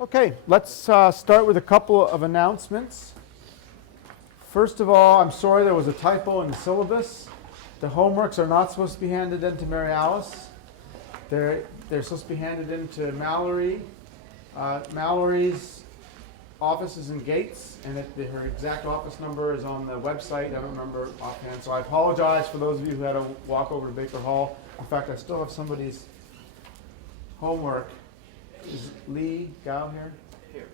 Okay, let's start with a couple of announcements. First of all, I'm sorry there was a typo in the syllabus. The homeworks are not supposed to be handed in to Mary Alice. They're supposed to be handed in to Mallory. Mallory's office is in Gates, and her exact office number is on the website. I don't remember offhand, so I apologize for those of you who had to walk over to Baker Hall. In fact, I still have somebody's homework. Is Lee Gao here? Here.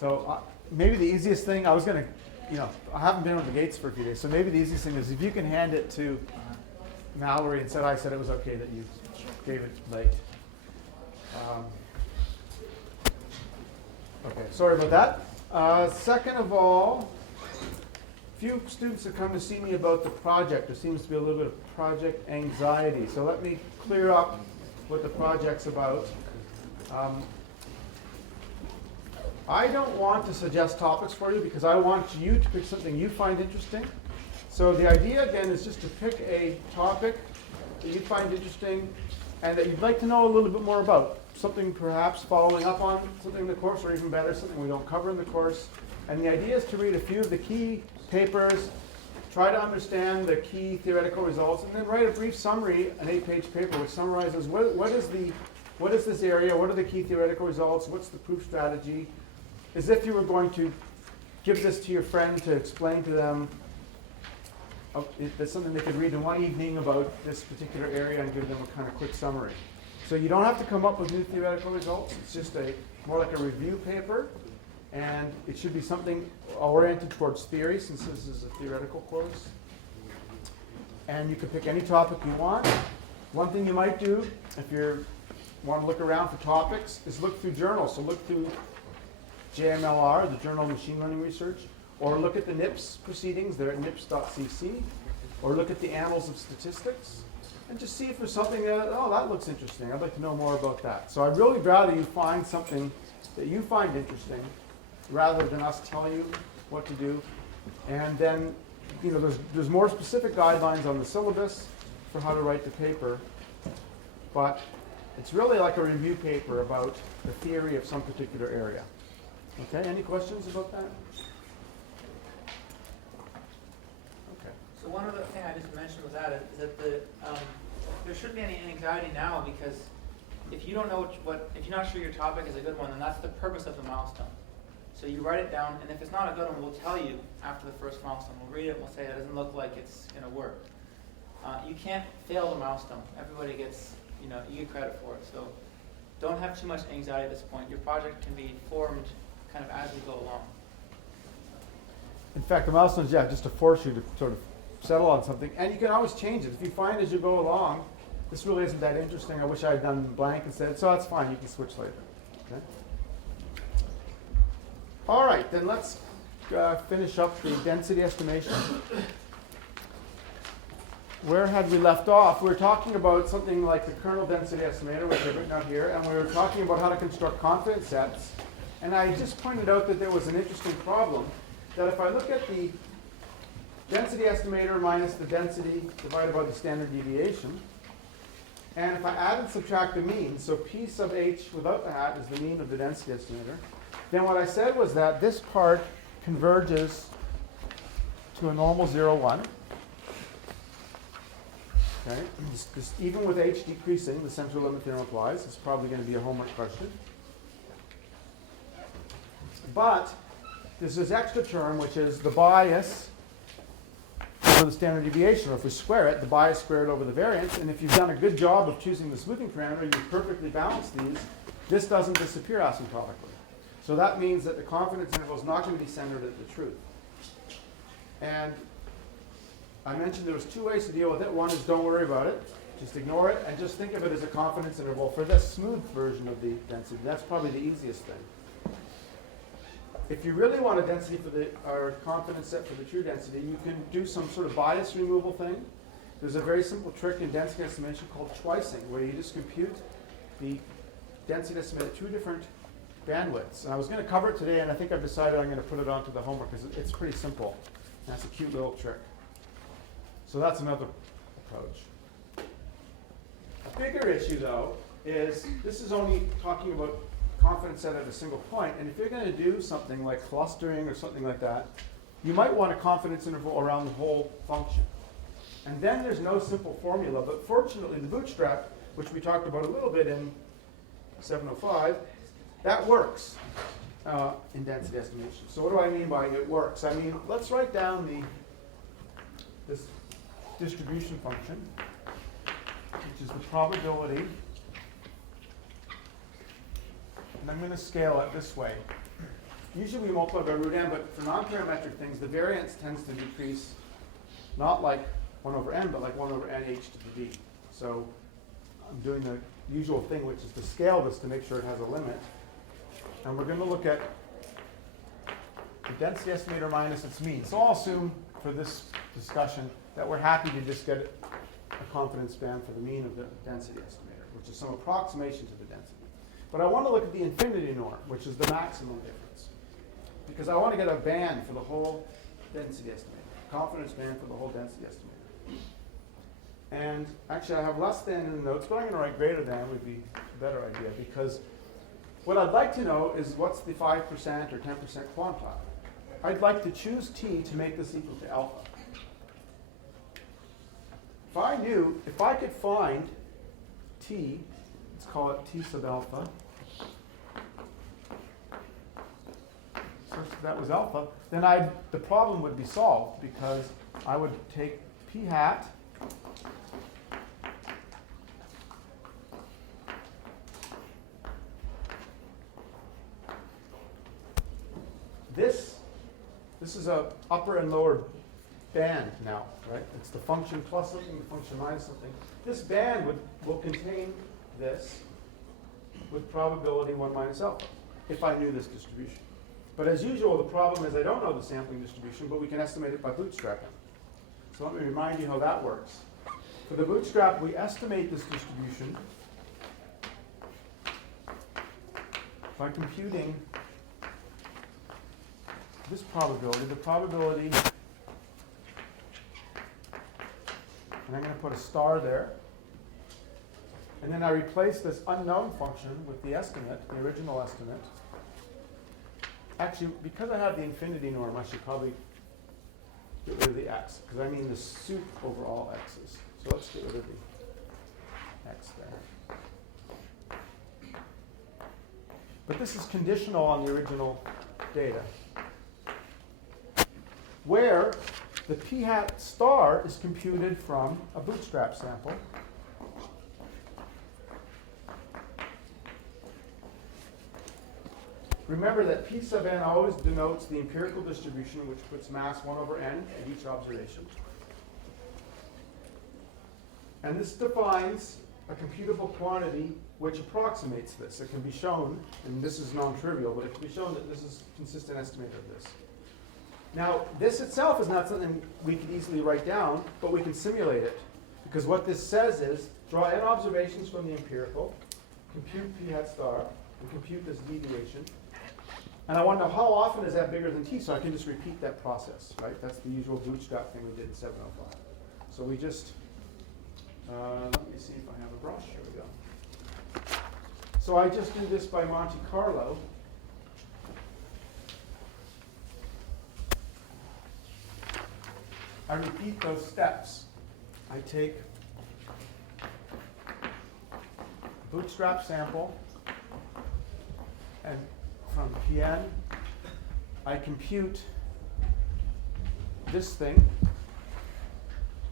So maybe the easiest thing, I was going to, I haven't been with the Gates for a few days, so maybe the easiest thing is if you can hand it to Mallory and I said it was okay that you gave it late. Okay, sorry about that. Second of all, a few students have come to see me about the project. There seems to be a little bit of project anxiety. So let me clear up what the project's about. I don't want to suggest topics for you because I want you to pick something you find interesting. So the idea, again, is just to pick a topic that you find interesting and that you'd like to know a little bit more about. Something perhaps following up on something in the course, or even better, something we don't cover in the course. And the idea is to read a few of the key papers, try to understand the key theoretical results, and then write a brief summary, an 8-page paper, which summarizes what is this area, what are the key theoretical results, what's the proof strategy, as if you were going to give this to your friend to explain to them that's something they could read in one evening about this particular area and give them a kind of quick summary. So you don't have to come up with new theoretical results. It's just more like a review paper, and it should be something oriented towards theory since this is a theoretical course. And you can pick any topic you want. One thing you might do if you want to look around for topics is look through journals. So look through JMLR, the Journal of Machine Learning Research, or look at the NIPS proceedings. They're at nips.cc, or look at the Annals of Statistics, and just see if there's something that looks interesting. I'd like to know more about that. So I'd really rather you find something that you find interesting rather than us telling you what to do. And then, there's more specific guidelines on the syllabus for how to write the paper, but it's really like a review paper about the theory of some particular area. Okay, any questions about that? Okay. So one other thing I just mentioned with that is that there shouldn't be any anxiety now, because if you don't know if you're not sure your topic is a good one, then that's the purpose of the milestone. So you write it down, and if it's not a good one, we'll tell you after the first milestone. We'll read it, we'll say it doesn't look like it's going to work. You can't fail the milestone. Everybody gets, you get credit for it. So don't have too much anxiety at this point. Your project can be formed kind of as we go along. In fact, the milestones, just to force you to sort of settle on something. And you can always change it. If you find as you go along, this really isn't that interesting, I wish I had done blank instead, so that's fine, you can switch later. Okay? All right, then let's finish up the density estimation. Where had we left off? We were talking about something like the kernel density estimator, which I've written out here, and we were talking about how to construct confidence sets. And I just pointed out that there was an interesting problem, that if I look at the density estimator minus the density divided by the standard deviation, and if I add and subtract the mean, so P sub h without the hat is the mean of the density estimator, then what I said was that this part converges to a normal 0, 1. Okay? Even with h decreasing, the central limit theorem applies. It's probably going to be a homework question. But there's this extra term, which is the bias over the standard deviation. Or if we square it, the bias squared over the variance. And if you've done a good job of choosing the smoothing parameter, you perfectly balance these, this doesn't disappear asymptotically. So that means that the confidence interval is not going to be centered at the truth. And I mentioned there was two ways to deal with it. One is don't worry about it. Just ignore it and just think of it as a confidence interval for this smooth version of the density. That's probably the easiest thing. If you really want a density or confidence set for the true density, you can do some sort of bias removal thing. There's a very simple trick in density estimation called twicing, where you just compute the density estimate at two different bandwidths. And I was going to cover it today, and I think I've decided I'm going to put it onto the homework because it's pretty simple. And that's a cute little trick. So that's another approach. A bigger issue, though, is this is only talking about confidence set at a single point. And if you're going to do something like clustering or something like that, you might want a confidence interval around the whole function. And then there's no simple formula, but fortunately the bootstrap, which we talked about a little bit in 705, that works in density estimation. So what do I mean by it works? I mean, let's write down this distribution function, which is the probability, and I'm going to scale it this way. Usually we multiply by root n, but for non-parametric things, the variance tends to decrease not like 1 over n, but like 1 over n h to the d. So I'm doing the usual thing, which is to scale this to make sure it has a limit. And we're going to look at the density estimator minus its mean. So I'll assume for this discussion that we're happy to just get a confidence band for the mean of the density estimator, which is some approximation to the density. But I want to look at the infinity norm, which is the maximum difference. Because I want to get a band for the whole density estimator, confidence band for the whole density estimator. And actually I have less than in the notes, but I'm going to write greater than would be a better idea, because what I'd like to know is what's the 5% or 10% quantile. I'd like to choose t to make this equal to alpha. If I could find t, let's call it t sub alpha, such that was alpha, then the problem would be solved, because I would take p hat This is a upper and lower band now, right? It's the function plus something, the function minus something. This band will contain this with probability 1 minus alpha, if I knew this distribution. But as usual, the problem is I don't know the sampling distribution, but we can estimate it by bootstrapping. So let me remind you how that works. For the bootstrap, we estimate this distribution by computing this probability, the probability, and I'm going to put a star there. And then I replace this unknown function with the estimate, the original estimate. Actually, because I have the infinity norm, I should probably get rid of the x, because I mean the sup over all x's. So let's get rid of the x there. But this is conditional on the original data, where the p hat star is computed from a bootstrap sample. Remember that p sub n always denotes the empirical distribution, which puts mass 1 over n at each observation. And this defines a computable quantity which approximates this. It can be shown, and this is non-trivial, but it can be shown that this is a consistent estimator of this. Now, this itself is not something we can easily write down, but we can simulate it. Because what this says is, draw n observations from the empirical, compute p hat star, and compute this deviation. And I want to know how often is that bigger than t, so I can just repeat that process, right? That's the usual bootstrap thing we did in 705. So we just, let me see if I have a brush. Here we go. So I just do this by Monte Carlo. I repeat those steps. I take bootstrap sample, and from Pn, I compute this thing.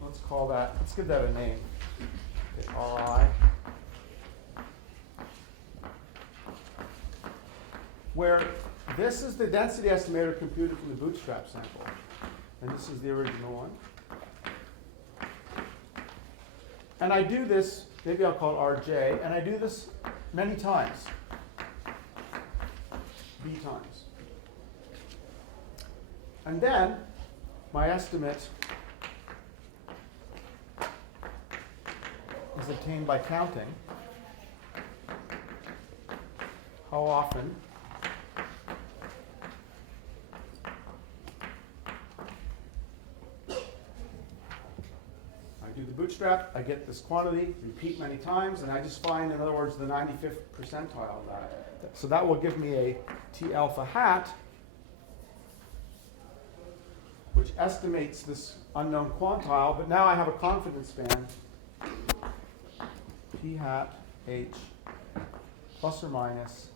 Let's call that, let's give that a name. Okay, Ri. Where this is the density estimator computed from the bootstrap sample. And this is the original one. And I do this, maybe I'll call it Rj, and I do this many times. B times. And then my estimate is obtained by counting how often do the bootstrap, I get this quantity, repeat many times, and I just find, in other words, the 95th percentile of that So that will give me a T alpha hat, which estimates this unknown quantile, but now I have a confidence span, P hat H plus or minus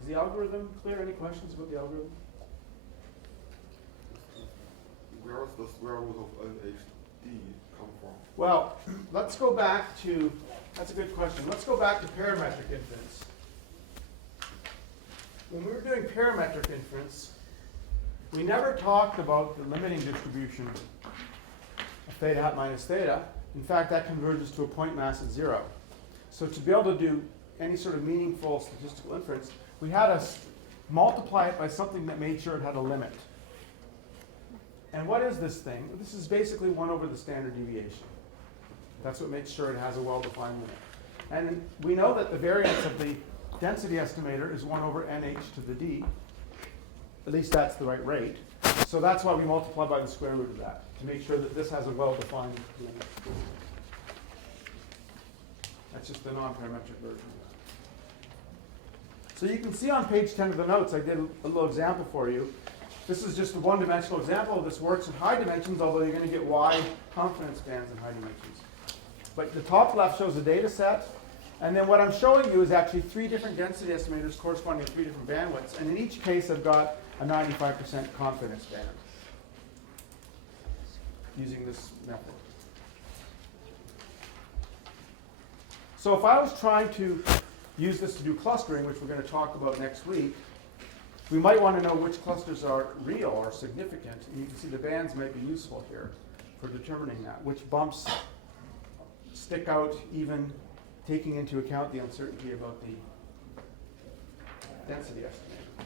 Is the algorithm clear? Any questions about the algorithm? Where does the square root of LHD come from? Well, let's go back to, that's a good question. Let's go back to parametric inference. When we were doing parametric inference, we never talked about the limiting distribution of theta hat minus theta. In fact, that converges to a point mass at 0. So to be able to do any sort of meaningful statistical inference, we had to multiply it by something that made sure it had a limit. And what is this thing? This is basically 1 over the standard deviation. That's what makes sure it has a well-defined limit. And we know that the variance of the density estimator is 1 over nh to the d. At least that's the right rate. So that's why we multiply by the square root of that, to make sure that this has a well-defined limit. That's just the non-parametric version of that. So you can see on page 10 of the notes, I did a little example for you. This is just a one-dimensional example. This works in high dimensions, although you're going to get wide confidence bands in high dimensions. But the top left shows a data set. And then what I'm showing you is actually 3 different density estimators corresponding to 3 different bandwidths. And in each case, I've got a 95% confidence band using this method. So if I was trying to use this to do clustering, which we're going to talk about next week, we might want to know which clusters are real or significant. And you can see the bands might be useful here for determining that. Which bumps stick out, even taking into account the uncertainty about the density estimator.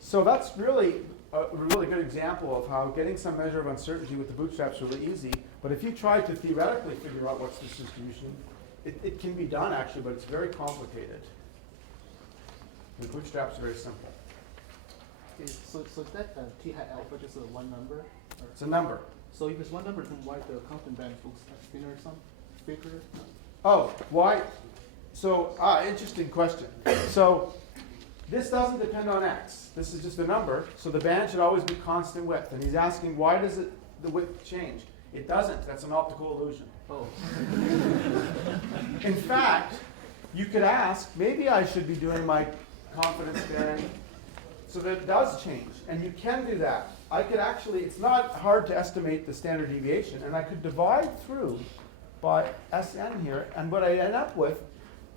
So that's really a really good example of how getting some measure of uncertainty with the bootstrap is really easy. But if you try to theoretically figure out what's this distribution, it can be done actually, but it's very complicated. The bootstrap's very simple. Okay, so that T hat alpha just a one number? Or It's a number. so if it's one number, then why the confidence band looks thinner or some bigger? Oh, why? So, interesting question. So, this doesn't depend on x. This is just a number, so the band should always be constant width. And he's asking, why does the width change? It doesn't. That's an optical illusion. Oh. In fact, you could ask, maybe I should be doing my confidence band so that it does change. And you can do that. I could actually, it's not hard to estimate the standard deviation, and I could divide through by Sn here, and what I end up with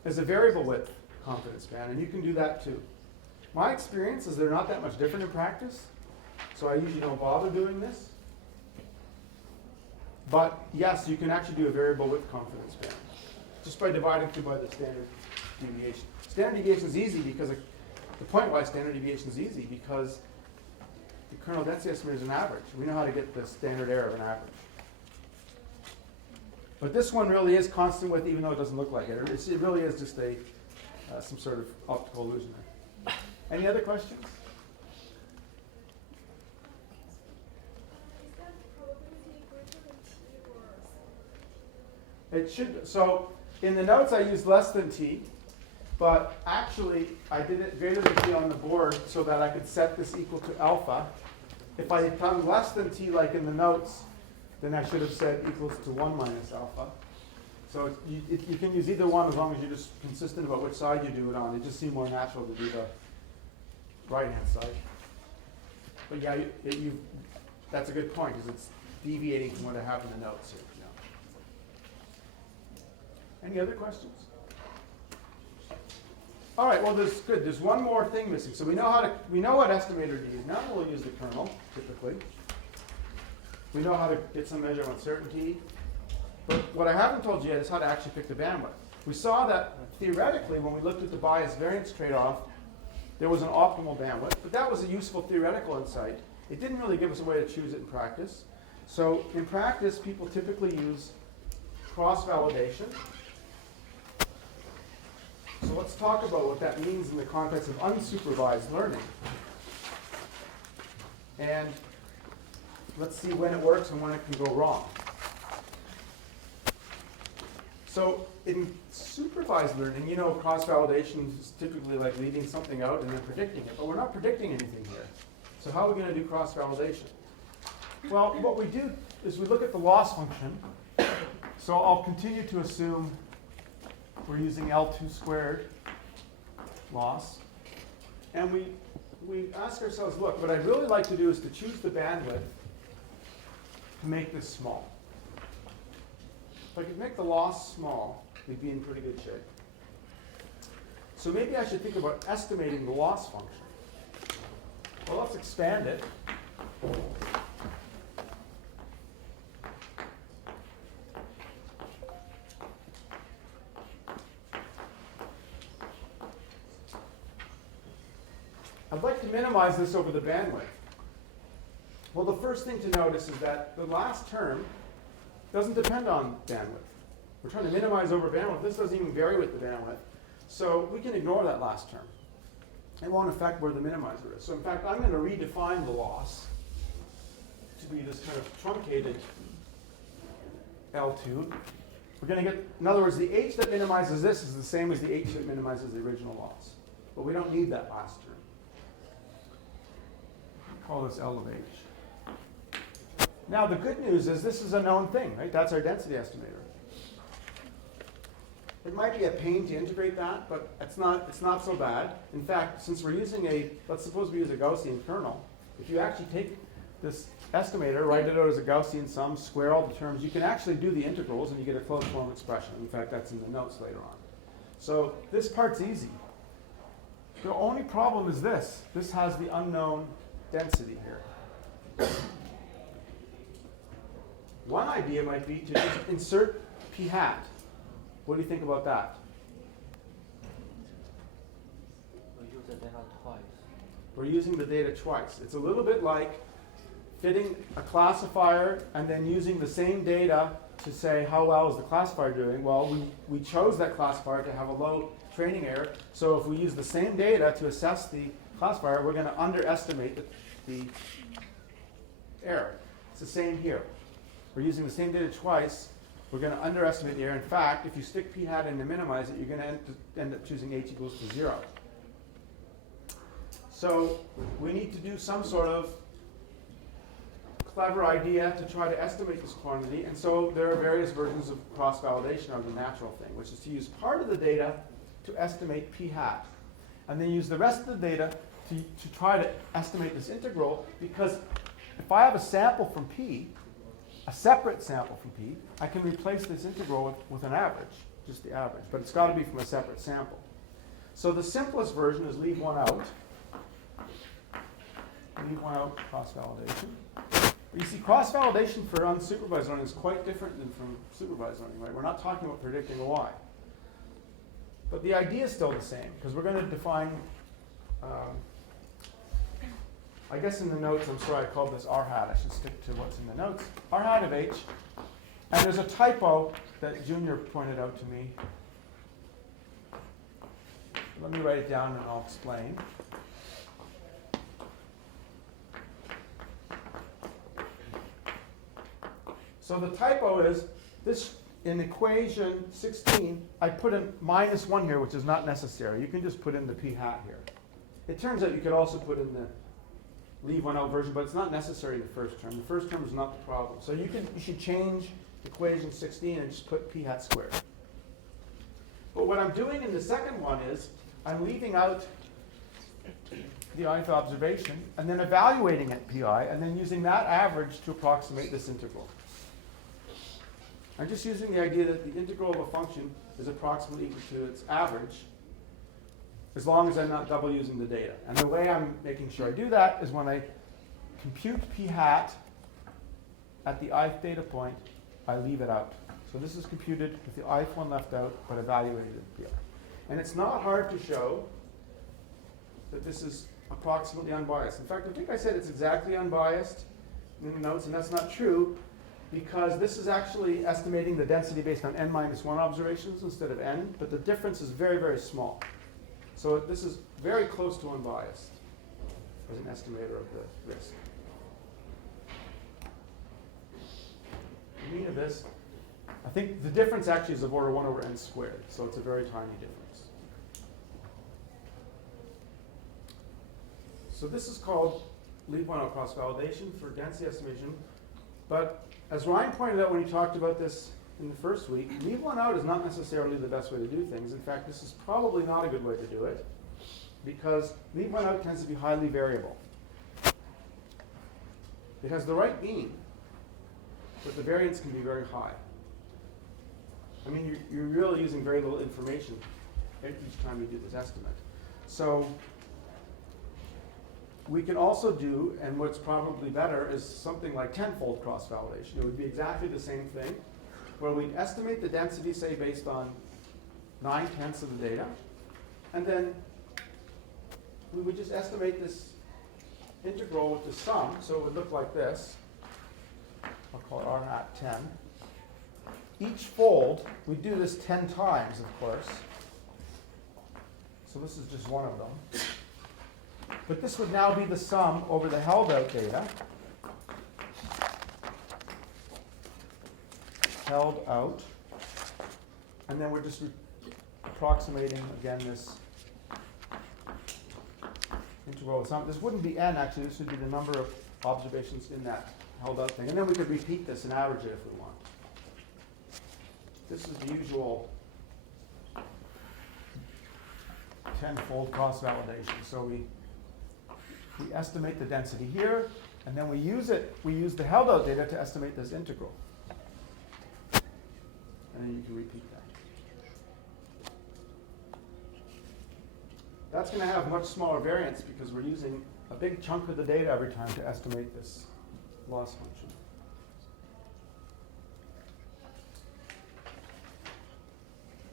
is a variable width confidence band, and you can do that too. My experience is they're not that much different in practice, so I usually don't bother doing this. But yes, you can actually do a variable width confidence band just by dividing through by the standard deviation. Standard deviation is easy because the point-wise standard deviation is easy because the kernel density estimator is an average. We know how to get the standard error of an average. But this one really is constant width, even though it doesn't look like it. It really is just some sort of optical illusion there. Any other questions? It should, so in the notes I used less than t, but actually I did it greater than t on the board so that I could set this equal to alpha. If I had done less than t like in the notes, then I should have said equals to 1 minus alpha. So you can use either one as long as you're just consistent about which side you do it on. It just seemed more natural to do the right-hand side. But yeah, that's a good point because it's deviating from what I have in the notes here. Any other questions? All right, well, there's one more thing missing. So we know what estimator D is. Now we'll use the kernel, typically. We know how to get some measure of uncertainty. But what I haven't told you yet is how to actually pick the bandwidth. We saw that theoretically, when we looked at the bias variance trade-off, there was an optimal bandwidth. But that was a useful theoretical insight. It didn't really give us a way to choose it in practice. So in practice, people typically use cross-validation. So let's talk about what that means in the context of unsupervised learning. And let's see when it works and when it can go wrong. So in supervised learning, you know, cross-validation is typically like leaving something out and then predicting it, but we're not predicting anything here. So how are we going to do cross-validation? Well, what we do is we look at the loss function. So I'll continue to assume we're using L2 squared loss. And we ask ourselves, look, what I'd really like to do is to choose the bandwidth to make this small. If I could make the loss small, we'd be in pretty good shape. So maybe I should think about estimating the loss function. Well, let's expand it. I'd like to minimize this over the bandwidth. Well, the first thing to notice is that the last term doesn't depend on bandwidth. We're trying to minimize over bandwidth. This doesn't even vary with the bandwidth. So we can ignore that last term. It won't affect where the minimizer is. So in fact, I'm going to redefine the loss to be this kind of truncated L2. We're going to get, in other words, the h that minimizes this is the same as the h that minimizes the original loss. But we don't need that last term. Call this L of h. Now the good news is this is a known thing, right? That's our density estimator. It might be a pain to integrate that, but it's not so bad. In fact, since we're using let's suppose we use a Gaussian kernel. If you actually take this estimator, write it out as a Gaussian sum, square all the terms, you can actually do the integrals and you get a closed form expression. In fact, that's in the notes later on. So this part's easy. The only problem is this. This has the unknown density here. One idea might be to just insert p hat. What do you think about that? We use the data twice. We're using the data twice. It's a little bit like fitting a classifier and then using the same data to say how well is the classifier doing. Well, we chose that classifier to have a low training error. So if we use the same data to assess the classifier, we're going to underestimate the error. It's the same here. We're using the same data twice. We're going to underestimate the error. In fact, if you stick p hat in to minimize it, you're going to end up choosing h equals to 0. So we need to do some sort of clever idea to try to estimate this quantity. And so there are various versions of cross-validation of the natural thing, which is to use part of the data to estimate p hat, and then use the rest of the data to try to estimate this integral, because if I have a sample from p, a separate sample from p, I can replace this integral with an average, just the average. But it's got to be from a separate sample. So the simplest version is leave one out. Leave one out cross-validation. You see, cross-validation for unsupervised learning is quite different than from supervised learning, right? We're not talking about predicting a y. But the idea is still the same, because we're going to define, I guess in the notes, I'm sorry I called this r hat. I should stick to what's in the notes. R hat of h. And there's a typo that Junior pointed out to me. Let me write it down and I'll explain. So the typo is this, in equation 16, I put in -1 here, which is not necessary. You can just put in the p hat here. It turns out you could also put in the leave one out version, but it's not necessary in the first term. The first term is not the problem. So you should change equation 16 and just put p hat squared. But what I'm doing in the second one is I'm leaving out the ith observation and then evaluating at pi and then using that average to approximate this integral. I'm just using the idea that the integral of a function is approximately equal to its average, as long as I'm not double using the data. And the way I'm making sure I do that is when I compute p hat at the ith data point, I leave it out. So this is computed with the ith one left out, but evaluated at pi. And it's not hard to show that this is approximately unbiased. In fact, I think I said it's exactly unbiased in the notes, and that's not true, because this is actually estimating the density based on n-1 observations instead of n, but the difference is very, very small. So this is very close to unbiased as an estimator of the risk. at this, I think the difference actually is of order 1 over n squared, so it's a very tiny difference. So this is called leave one out cross-validation for density estimation. But as Ryan pointed out when he talked about this in the first week, leave one out is not necessarily the best way to do things. In fact, this is probably not a good way to do it, because leave one out tends to be highly variable. It has the right mean, but the variance can be very high. I mean, you're really using very little information each time you do this estimate. So we can also do, and what's probably better, is something like tenfold cross-validation. It would be exactly the same thing, where we'd estimate the density, say, based on 9/10 of the data, and then we would just estimate this integral with the sum, so it would look like this. I'll call it R hat 10. Each fold, we do this 10 times, of course. So this is just one of them. But this would now be the sum over the held out data. Held out. And then we're just approximating, again, this integral of sum. This wouldn't be n, actually. This would be the number of observations in that held out thing. And then we could repeat this and average it if we want. This is the usual tenfold cross-validation. So we estimate the density here, and then we use the held out data to estimate this integral. And then you can repeat that. That's going to have much smaller variance because we're using a big chunk of the data every time to estimate this loss function.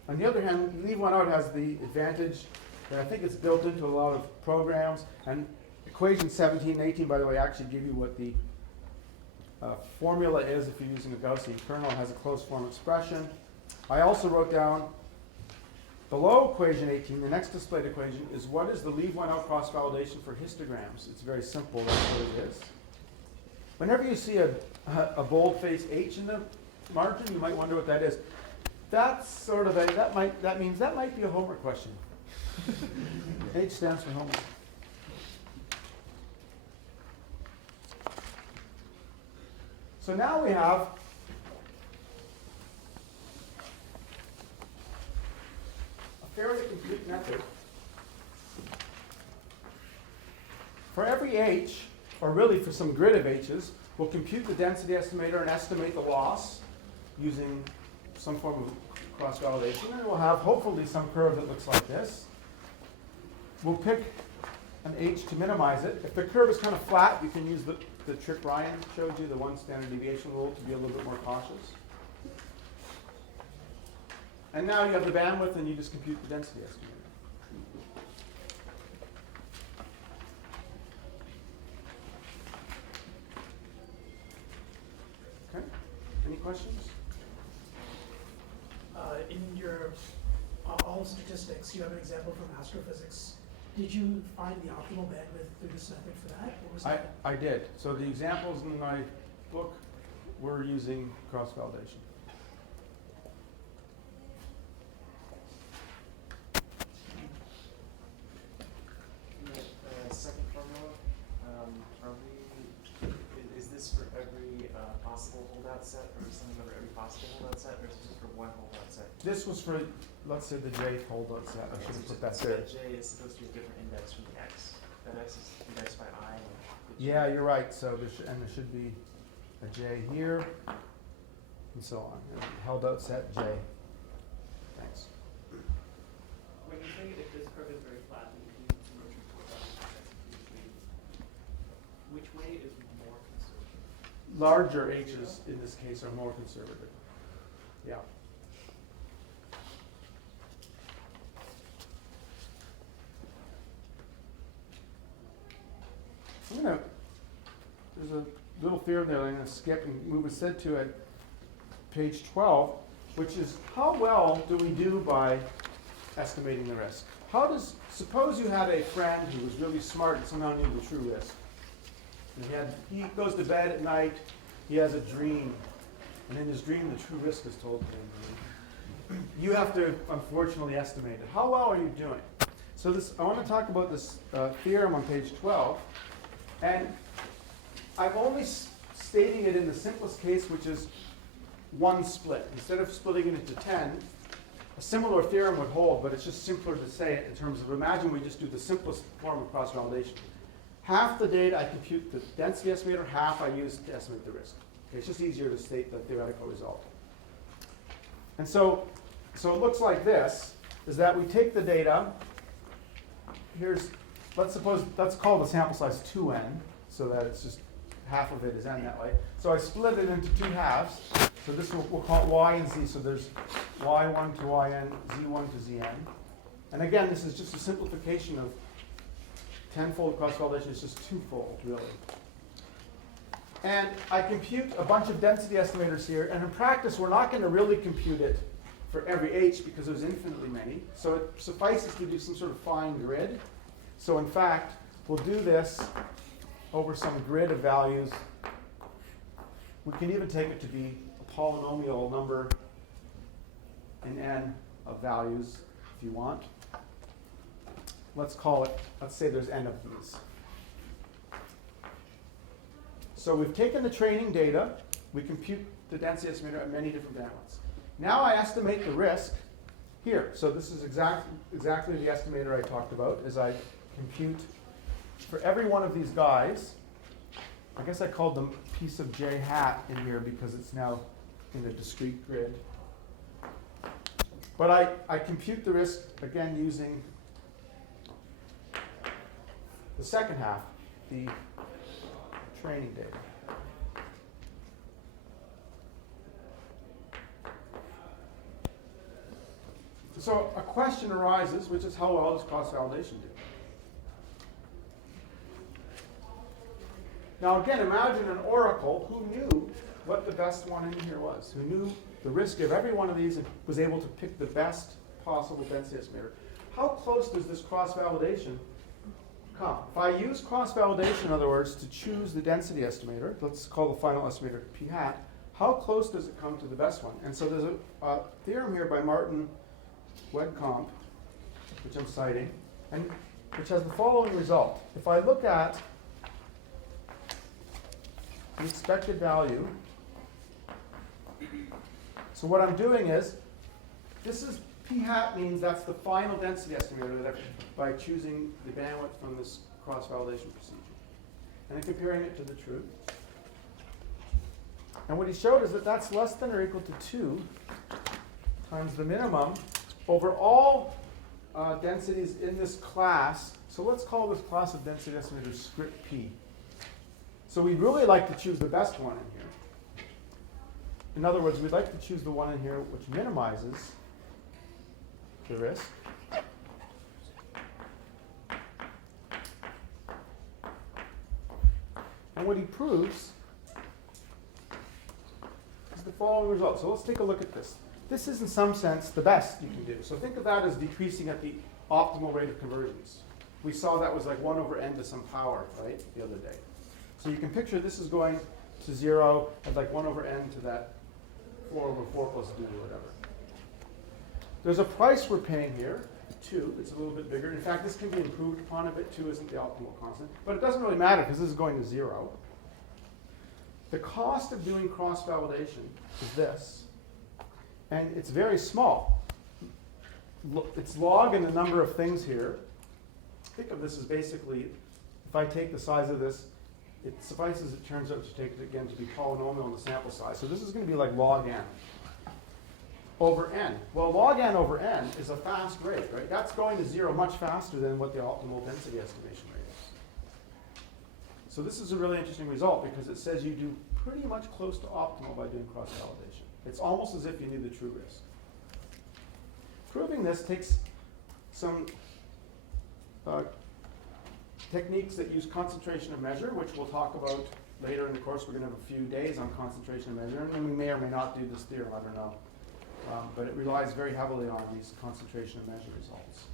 On the other hand, leave one out has the advantage that I think it's built into a lot of programs. And equation 17 and 18, by the way, actually give you what the formula is if you're using a Gaussian kernel. It has a closed form expression. I also wrote down below equation 18, the next displayed equation is what is the leave one out cross-validation for histograms. It's very simple, that's what it is. Whenever you see a bold-faced H in the margin, you might wonder what that is. That's sort of that means that might be a homework question. H stands for homework. So now we have a fairly complete method. For every H, or really for some grid of H's, we'll compute the density estimator and estimate the loss using some form of cross-validation, and we'll have hopefully some curve that looks like this. We'll pick an H to minimize it. If the curve is kind of flat, you can use the trick Ryan showed you, the one standard deviation rule, to be a little bit more cautious. And now you have the bandwidth, and you just compute the density estimator. Okay, any questions? In your all statistics, you have an example from astrophysics. Did you find the optimal bandwidth through this method for that? Or was that I did. So the examples in my book were using cross-validation. The second formula, is this for every possible holdout set, or is something over every possible holdout set, or is it just for one holdout set? This was for, let's say, the J holdout set. I should have put that So there. that J is supposed to be a different index from the X. That X is indexed by I. And the J. Yeah, you're right. So there should be a J here, and so on. And held out set J. Thanks. When you say if this curve is very flat, and you can motion towards which way is more conservative? Larger H's in this case are more conservative. Yeah. There's a little theorem there that I'm going to skip and move instead to at page 12, which is how well do we do by estimating the risk? Suppose you had a friend who was really smart and somehow knew the true risk. And he goes to bed at night, he has a dream and in his dream the true risk is told to him. You have to, unfortunately, estimate it. How well are you doing? So I want to talk about this theorem on page 12, and I'm only stating it in the simplest case, which is one split. Instead of splitting it into 10, a similar theorem would hold, but it's just simpler to say it in terms of, imagine we just do the simplest form of cross-validation. Half the data I compute the density estimator, half I use to estimate the risk. Okay, it's just easier to state the theoretical result. And so it looks like this, is that we take the data, let's call the sample size 2n, so that it's just half of it is n that way. So I split it into 2 halves. So this we'll call it y and z. So there's y1 to yn, z1 to zn. And again, this is just a simplification of 10-fold cross-validation. It's just 2-fold, really. And I compute a bunch of density estimators here. And in practice, we're not going to really compute it for every h because there's infinitely many. So it suffices to do some sort of fine grid. So in fact, we'll do this over some grid of values. We can even take it to be a polynomial number in n of values if you want. Let's say there's n of these. So we've taken the training data, we compute the density estimator at many different bandwidths. Now I estimate the risk here. So this is exactly the estimator I talked about, is I compute for every one of these guys. I guess I called them piece of j hat in here because it's now in a discrete grid. But I compute the risk, again, using the second half, the training data. So a question arises, which is how well does cross-validation do? Now again, imagine an oracle who knew what the best one in here was, who knew the risk of every one of these and was able to pick the best possible density estimator. How close does this cross-validation come? If I use cross-validation, in other words, to choose the density estimator, let's call the final estimator p hat, how close does it come to the best one? And so there's a theorem here by Martin Wedcomp, which I'm citing, and which has the following result. If I look at the expected value, so what I'm doing is, this is p hat means that's the final density estimator that by choosing the bandwidth from this cross-validation procedure. And then comparing it to the truth. And what he showed is that that's less than or equal to 2 times the minimum over all densities in this class. So let's call this class of density estimators script p. So we'd really like to choose the best one in here. In other words, we'd like to choose the one in here which minimizes the risk. And what he proves is the following result. So let's take a look at this. This is, in some sense, the best you can do. So think of that as decreasing at the optimal rate of convergence. We saw that was like 1 over n to some power, right, the other day. So you can picture this is going to 0 at like 1 over n to that 4 over 4 plus d or whatever. There's a price we're paying here, 2. It's a little bit bigger. In fact, this can be improved upon a bit. 2 isn't the optimal constant. But it doesn't really matter because this is going to 0. The cost of doing cross-validation is this. And it's very small. It's log in the number of things here. Think of this as basically, if I take the size of this, it suffices, it turns out to take it again to be polynomial in the sample size. So this is going to be like log n over n. Well, log n over n is a fast rate, right? That's going to 0 much faster than what the optimal density estimation rate is. So this is a really interesting result because it says you do pretty much close to optimal by doing cross-validation. It's almost as if you knew the true risk. Proving this takes some techniques that use concentration of measure, which we'll talk about later in the course. We're going to have a few days on concentration of measure, and we may or may not do this theorem, I don't know. But it relies very heavily on these concentration of measure results.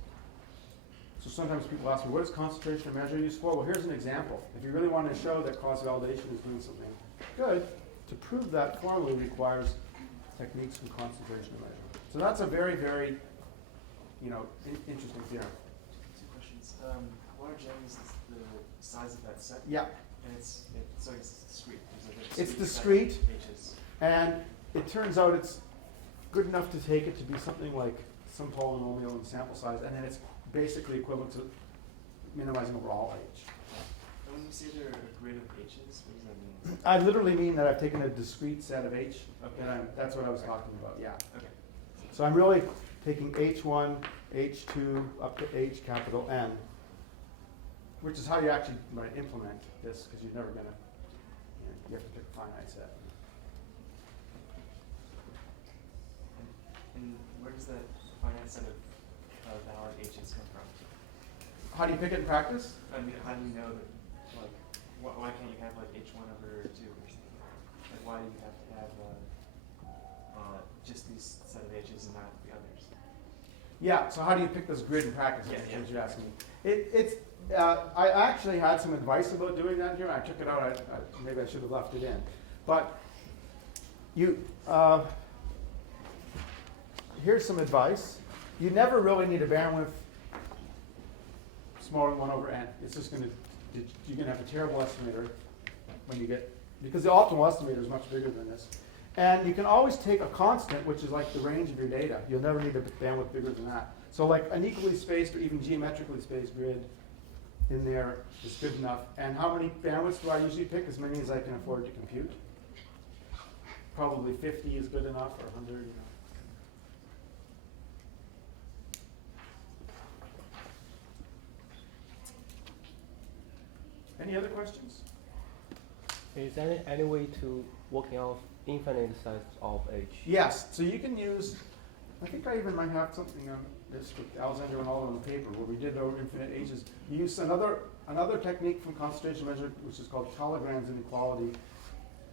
So sometimes people ask me, what is concentration of measure used for? Well, here's an example. If you really want to show that cross-validation is doing something good, to prove that formally requires techniques from concentration and measurement. So that's a very, very, interesting theorem. Two questions. How large is the size of that set? Yeah, And it's discrete. There's It's set discrete. H's. and it turns out it's good enough to take it to be something like some polynomial in sample size, and then it's basically equivalent to minimizing over all h. And when you say there are a grid of h's, what does that mean? I literally mean that I've taken a discrete set of h, Okay. and that's what I was talking about, yeah. Okay. So I'm really taking h1, h2, up to h capital N, which is how you actually might implement this, because you're never going to, you have to pick a finite set. And where does that finite set of valid h's come from? How do you pick it in practice? I mean, how do you know that, like, why can't you have, like, h1 over 2 or something? Like, why do you have to have just these set of h's and not the others? Yeah, so how do you pick this grid in practice? Yeah, Is yeah. what you're asking me. I actually had some advice about doing that here. I took it out. Maybe I should have left it in. But here's some advice. You never really need a bandwidth smaller than 1 over n. It's just going to, you're going to have a terrible estimator when you get, because the optimal estimator is much bigger than this. And you can always take a constant, which is like the range of your data. You'll never need a bandwidth bigger than that. So like an equally spaced or even geometrically spaced grid in there is good enough. And how many bandwidths do I usually pick? As many as I can afford to compute. Probably 50 is good enough, or 100. Any other questions? Is there any way to working out infinite size of h? Yes. So you can use, I think I even might have something on this with Alexander and all on the paper where we did over infinite h's. You use another technique from concentration measurement, which is called Talleyrand's inequality,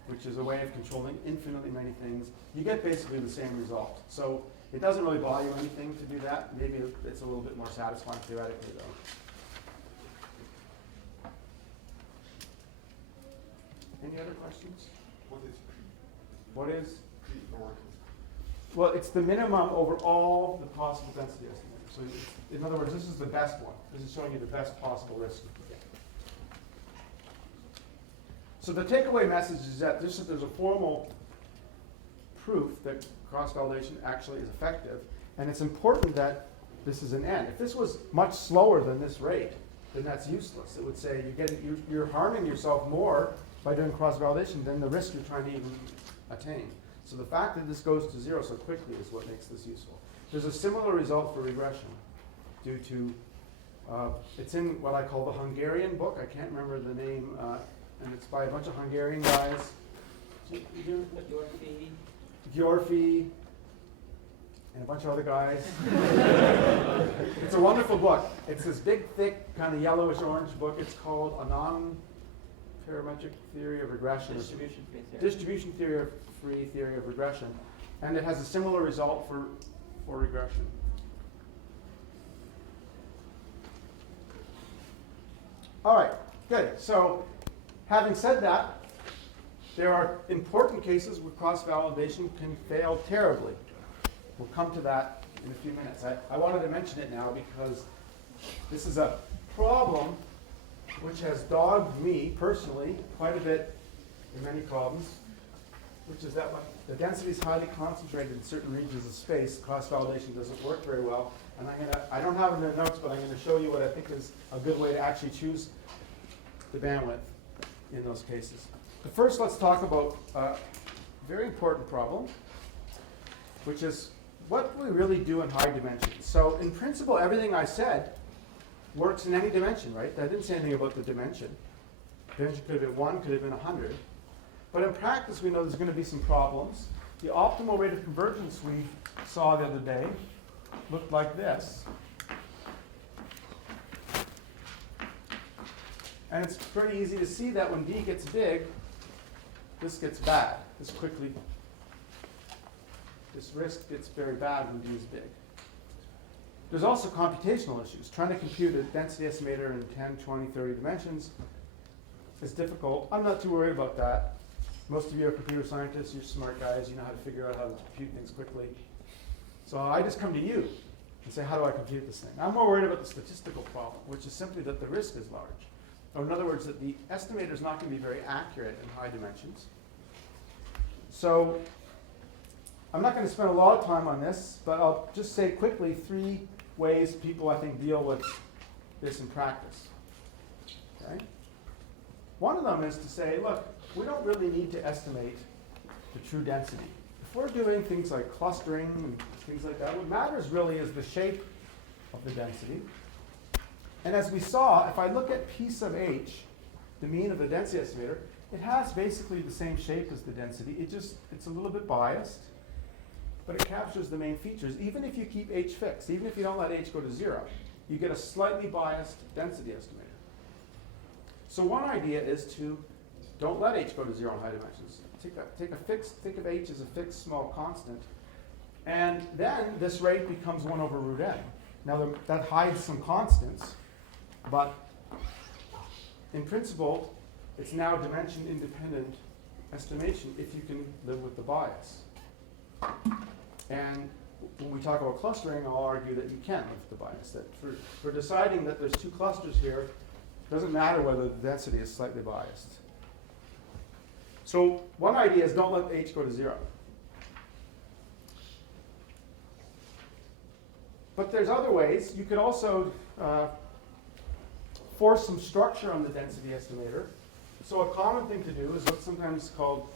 which is a way of controlling infinitely many things. You get basically the same result. So it doesn't really buy you anything to do that. Maybe it's a little bit more satisfying theoretically, though. Any other questions? What is What is? P? Or Well, it's the minimum over all the possible density estimators. So in other words, this is the best one. This is showing you the best possible risk. So the takeaway message is that there's a formal proof that cross-validation actually is effective, and it's important that this is an n. If this was much slower than this rate, then that's useless. It would say you're harming yourself more by doing cross-validation than the risk you're trying to even attain. So the fact that this goes to 0 so quickly is what makes this useful. There's a similar result for regression due to, it's in what I call the Hungarian book. I can't remember the name, and it's by a bunch of Hungarian guys. Gyorfi, and a bunch of other guys. It's a wonderful book. It's this big, thick, kind of yellowish orange book. It's called A Non-Parametric Theory of Regression. Distribution free theory. Distribution free theory of regression. And it has a similar result for regression. All right, good. So having said that, there are important cases where cross-validation can fail terribly. We'll come to that in a few minutes. I wanted to mention it now because this is a problem which has dogged me personally quite a bit in many problems, which is that when the density is highly concentrated in certain regions of space, cross-validation doesn't work very well. And I don't have it in the notes, but I'm going to show you what I think is a good way to actually choose the bandwidth in those cases. But first, let's talk about a very important problem, which is what do we really do in high dimensions? So in principle, everything I said works in any dimension, right? I didn't say anything about the dimension. Dimension could have been 1, could have been 100. But in practice, we know there's going to be some problems. The optimal rate of convergence we saw the other day looked like this. And it's pretty easy to see that when D gets big, this gets bad. This risk gets very bad when D is big. There's also computational issues. Trying to compute a density estimator in 10, 20, 30 dimensions is difficult. I'm not too worried about that. Most of you are computer scientists, you're smart guys, you know how to figure out how to compute things quickly. So I just come to you and say, how do I compute this thing? I'm more worried about the statistical problem, which is simply that the risk is large. Or in other words, that the estimator is not going to be very accurate in high dimensions. So I'm not going to spend a lot of time on this, but I'll just say quickly 3 ways people, I think, deal with this in practice. Okay? One of them is to say, look, we don't really need to estimate the true density. If we're doing things like clustering and things like that, what matters really is the shape of the density. And as we saw, if I look at P sub h, the mean of the density estimator, it has basically the same shape as the density. It's a little bit biased, but it captures the main features. Even if you keep h fixed, even if you don't let h go to 0, you get a slightly biased density estimator. So one idea is to don't let h go to 0 in high dimensions. Think of h as a fixed small constant, and then this rate becomes 1 over root n. Now that hides some constants, but in principle, it's now dimension independent estimation if you can live with the bias. And when we talk about clustering, I'll argue that you can live with the bias. That for deciding that there's 2 clusters here, it doesn't matter whether the density is slightly biased. So one idea is don't let h go to 0. But there's other ways. You could also force some structure on the density estimator. So a common thing to do is what's sometimes called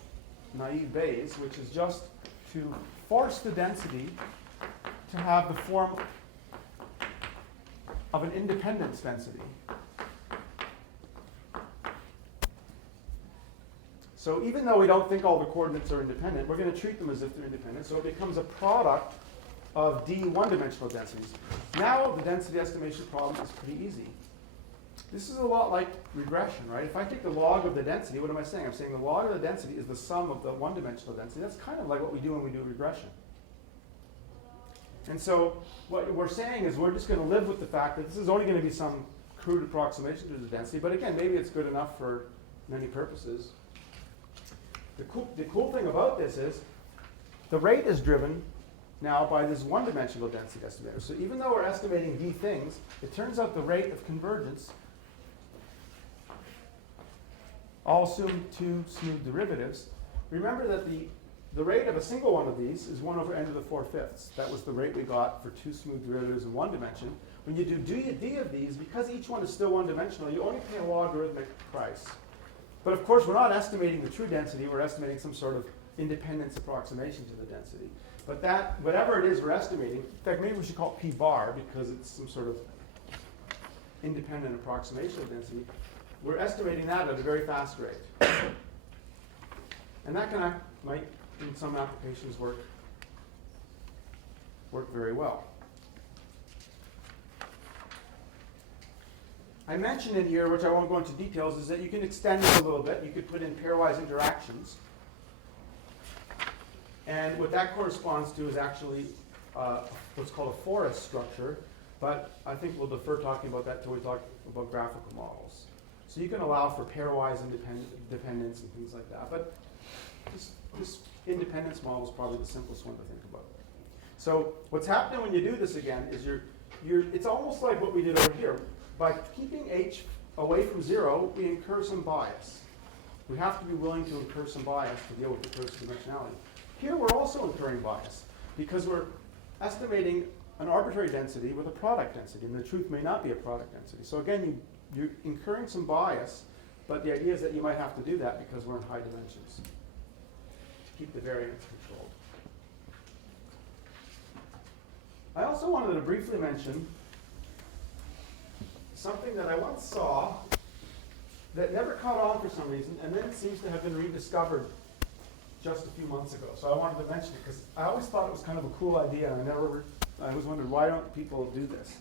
naive Bayes, which is just to force the density to have the form of an independence density. So even though we don't think all the coordinates are independent, we're going to treat them as if they're independent. So it becomes a product of d one-dimensional densities. Now the density estimation problem is pretty easy. This is a lot like regression, right? If I take the log of the density, what am I saying? I'm saying the log of the density is the sum of the one-dimensional density. That's kind of like what we do when we do regression. And so what we're saying is we're just going to live with the fact that this is only going to be some crude approximation to the density, but again, maybe it's good enough for many purposes. The cool thing about this is the rate is driven now by this one-dimensional density estimator. So even though we're estimating d things, it turns out the rate of convergence, I'll assume 2 smooth derivatives. Remember that the rate of a single one of these is 1 over n to the 4/5. That was the rate we got for 2 smooth derivatives in one dimension. When you do d of these, because each one is still one-dimensional, you only pay a logarithmic price. But of course, we're not estimating the true density. We're estimating some sort of independence approximation to the density. But that, whatever it is we're estimating, in fact, maybe we should call it p bar because it's some sort of independent approximation of density. We're estimating that at a very fast rate. And that might, in some applications, work very well. I mentioned in here, which I won't go into details, is that you can extend this a little bit. You could put in pairwise interactions. And what that corresponds to is actually what's called a forest structure. But I think we'll defer talking about that until we talk about graphical models. So you can allow for pairwise dependence and things like that. But this independence model is probably the simplest one to think about. So what's happening when you do this again is it's almost like what we did over here. By keeping h away from 0, we incur some bias. We have to be willing to incur some bias to deal with the first dimensionality. Here we're also incurring bias because we're estimating an arbitrary density with a product density, and the truth may not be a product density. So again, you're incurring some bias, but the idea is that you might have to do that because we're in high dimensions to keep the variance controlled. I also wanted to briefly mention something that I once saw that never caught on for some reason, and then seems to have been rediscovered just a few months ago. So I wanted to mention it because I always thought it was kind of a cool idea, and I always wondered why don't people do this.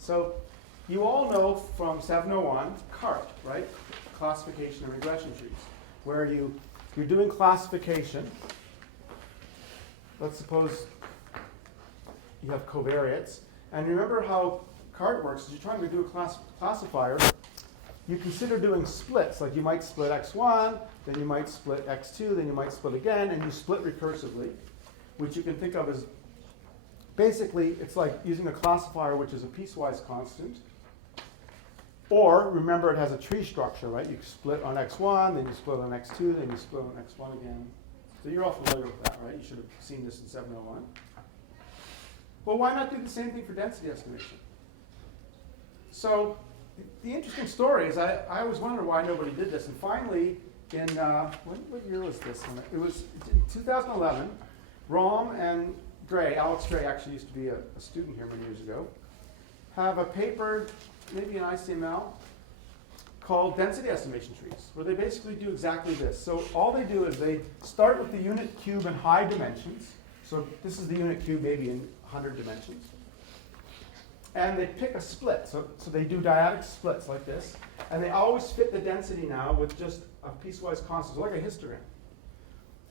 So you all know from 701 CART, right? Classification and regression trees, where you're doing classification. Let's suppose you have covariates, and remember how CART works is you're trying to do a classifier. you consider doing splits. Like you might split x1, then you might split x2, then you might split again, and you split recursively, which you can think of as basically, it's like using a classifier which is a piecewise constant. Or, remember, it has a tree structure, right? You split on x1, then you split on x2, then you split on x1 again. So you're all familiar with that, right? You should have seen this in 701. Well, why not do the same thing for density estimation? So the interesting story is I always wondered why nobody did this. And finally, in, what year was this? It was in 2011, Rom and Gray, Alex Gray actually used to be a student here many years ago, have a paper, maybe in ICML, called density estimation trees, where they basically do exactly this. So all they do is they start with the unit cube in high dimensions. So this is the unit cube maybe in 100 dimensions. And they pick a split. So they do dyadic splits like this. And they always fit the density now with just a piecewise constant, like a histogram.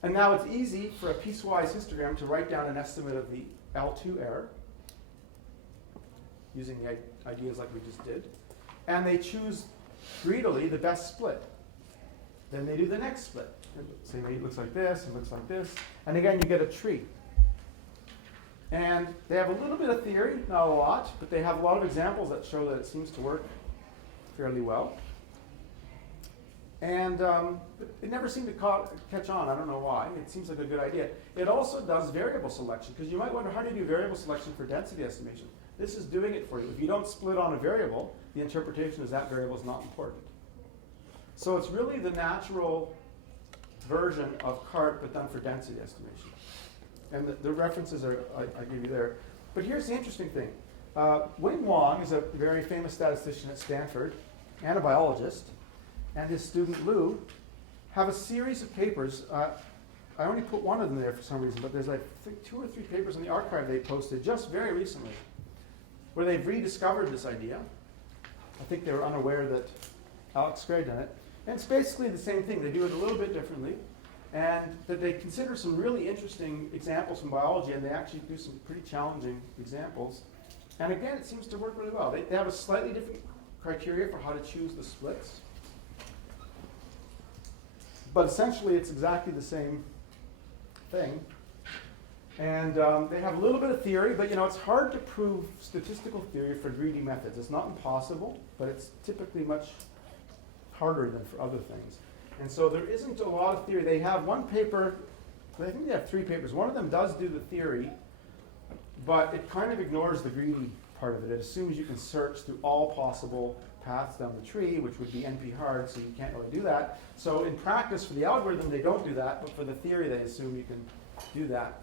And now it's easy for a piecewise histogram to write down an estimate of the L2 error, using the ideas like we just did. And they choose greedily the best split. Then they do the next split. Say maybe it looks like this, and looks like this. And again, you get a tree. And they have a little bit of theory, not a lot, but they have a lot of examples that show that it seems to work fairly well. And it never seemed to catch on. I don't know why. It seems like a good idea. It also does variable selection, because you might wonder, how do you do variable selection for density estimation? This is doing it for you. If you don't split on a variable, the interpretation is that variable is not important. So it's really the natural version of CART, but done for density estimation. And the references are I gave you there. But here's the interesting thing. Wing Wong is a very famous statistician at Stanford and a biologist, and his student Lou have a series of papers. I only put one of them there for some reason, but there's I think 2 or 3 papers in the archive they posted just very recently where they've rediscovered this idea. I think they were unaware that Alex Gray done it. And it's basically the same thing. They do it a little bit differently. And that they consider some really interesting examples from biology, and they actually do some pretty challenging examples. And again, it seems to work really well. They have a slightly different criteria for how to choose the splits. But essentially, it's exactly the same thing. And they have a little bit of theory, but it's hard to prove statistical theory for greedy methods. It's not impossible, but it's typically much harder than for other things. And so there isn't a lot of theory. They have one paper, I think they have 3 papers. One of them does do the theory, but it kind of ignores the greedy part of it. It assumes you can search through all possible paths down the tree, which would be NP hard, so you can't really do that. So in practice, for the algorithm, they don't do that, but for the theory, they assume you can do that.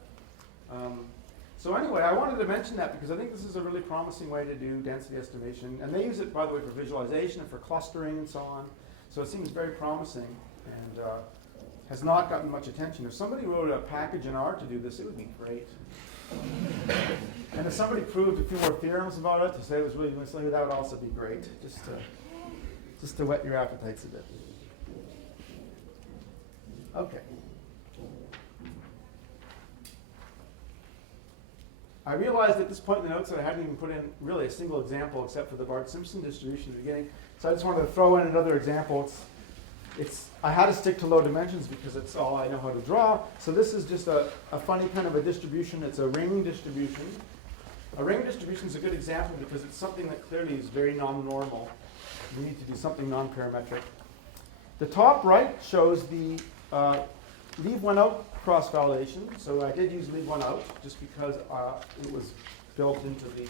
So anyway, I wanted to mention that because I think this is a really promising way to do density estimation. And they use it, by the way, for visualization and for clustering and so on. So it seems very promising and has not gotten much attention. If somebody wrote a package in R to do this, it would be great. And if somebody proved a few more theorems about it to say it was really misleading, that would also be great, just to whet your appetites a bit. Okay. I realized at this point in the notes that I hadn't even put in really a single example except for the Bart-Simpson distribution at the beginning. So I just wanted to throw in another example. I had to stick to low dimensions because it's all I know how to draw. So this is just a funny kind of a distribution. It's a ring distribution. A ring distribution is a good example because it's something that clearly is very non-normal. We need to do something non-parametric. The top right shows the leave one out cross-validation. So I did use leave one out just because it was built into the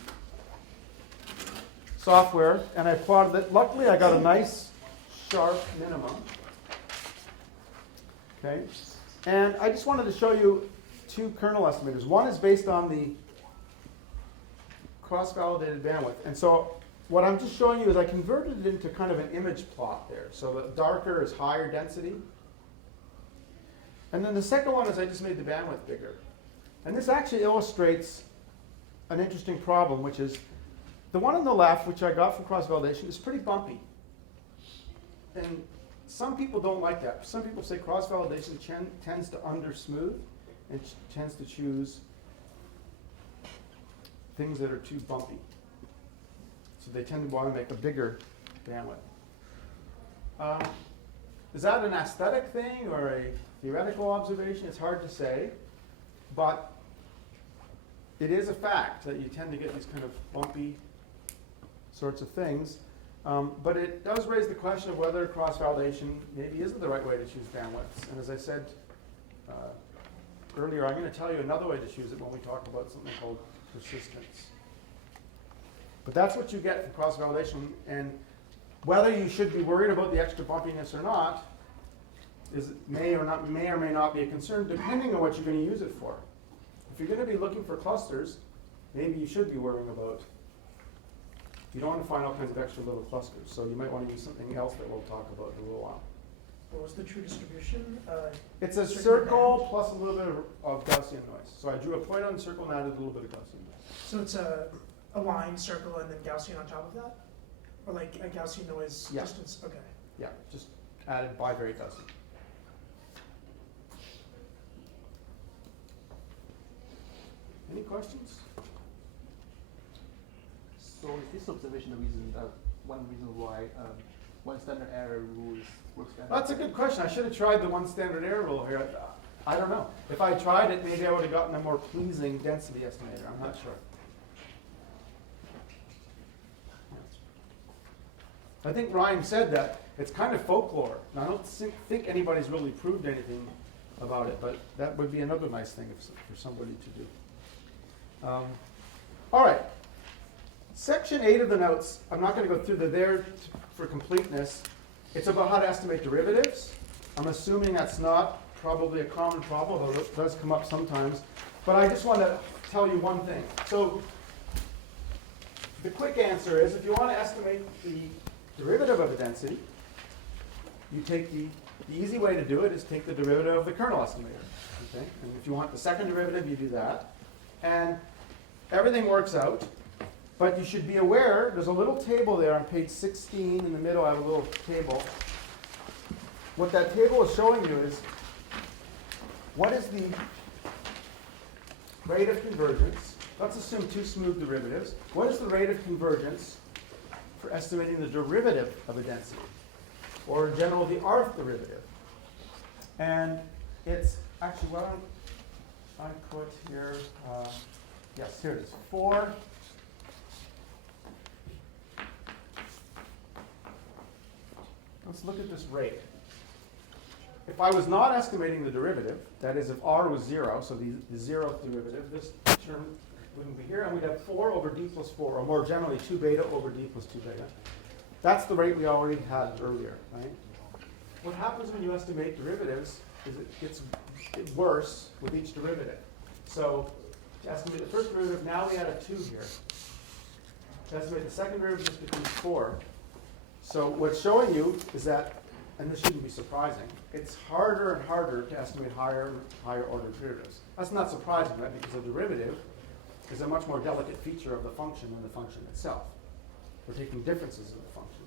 software, and I plotted it. Luckily, I got a nice, sharp minimum. Okay, and I just wanted to show you 2 kernel estimators. One is based on the cross-validated bandwidth, and so what I'm just showing you is I converted it into kind of an image plot there. So the darker is higher density. And then the second one is I just made the bandwidth bigger. And this actually illustrates an interesting problem, which is the one on the left, which I got from cross-validation, is pretty bumpy. And some people don't like that. Some people say cross-validation tends to under-smooth and tends to choose things that are too bumpy. So they tend to want to make a bigger bandwidth. Is that an aesthetic thing or a theoretical observation? It's hard to say, but it is a fact that you tend to get these kind of bumpy sorts of things. But it does raise the question of whether cross-validation maybe isn't the right way to choose bandwidths. And as I said earlier, I'm going to tell you another way to choose it when we talk about something called persistence. But that's what you get from cross-validation, and whether you should be worried about the extra bumpiness or not may or may not be a concern, depending on what you're going to use it for. If you're going to be looking for clusters, maybe you should be worrying about. You don't want to find all kinds of extra little clusters, so you might want to use something else that we'll talk about in a little while. What was the true distribution? It's a Circular circle band? plus a little bit of Gaussian noise. So I drew a point on the circle and added a little bit of Gaussian noise. So it's a line, circle, and then Gaussian on top of that? Or like a Gaussian noise Yeah. distance? Okay. Yeah, just added bivariate Gaussian. Any questions? So is this observation the reason, one reason why one standard error rule works better? That's a good question. I should have tried the one standard error rule here. I don't know. If I tried it, maybe I would have gotten a more pleasing density estimator. I'm not sure. I think Ryan said that it's kind of folklore. And I don't think anybody's really proved anything about it, but that would be another nice thing for somebody to do. All right. Section 8 of the notes, I'm not going to go through there for completeness. It's about how to estimate derivatives. I'm assuming that's not probably a common problem, although it does come up sometimes. But I just want to tell you one thing. So the quick answer is if you want to estimate the derivative of a density, you take the easy way to do it is take the derivative of the kernel estimator. Okay? And if you want the second derivative, you do that. And everything works out. But you should be aware, there's a little table there on page 16 in the middle. I have a little table. What that table is showing you is what is the rate of convergence. Let's assume two smooth derivatives. What is the rate of convergence for estimating the derivative of a density? Or in general, the Rth derivative. And it's actually, what I put here, yes, here it is, 4. Let's look at this rate. If I was not estimating the derivative, that is if R was 0, so the 0th derivative, this term wouldn't be here, and we'd have 4 over d plus 4, or more generally 2 beta over d plus 2 beta. That's the rate we already had earlier, right? What happens when you estimate derivatives is it gets worse with each derivative. So to estimate the first derivative, now we add a 2 here. To estimate the second derivative, this becomes 4. So what's showing you is that, and this shouldn't be surprising, it's harder and harder to estimate higher order derivatives. That's not surprising, right? Because a derivative is a much more delicate feature of the function than the function itself. We're taking differences in the function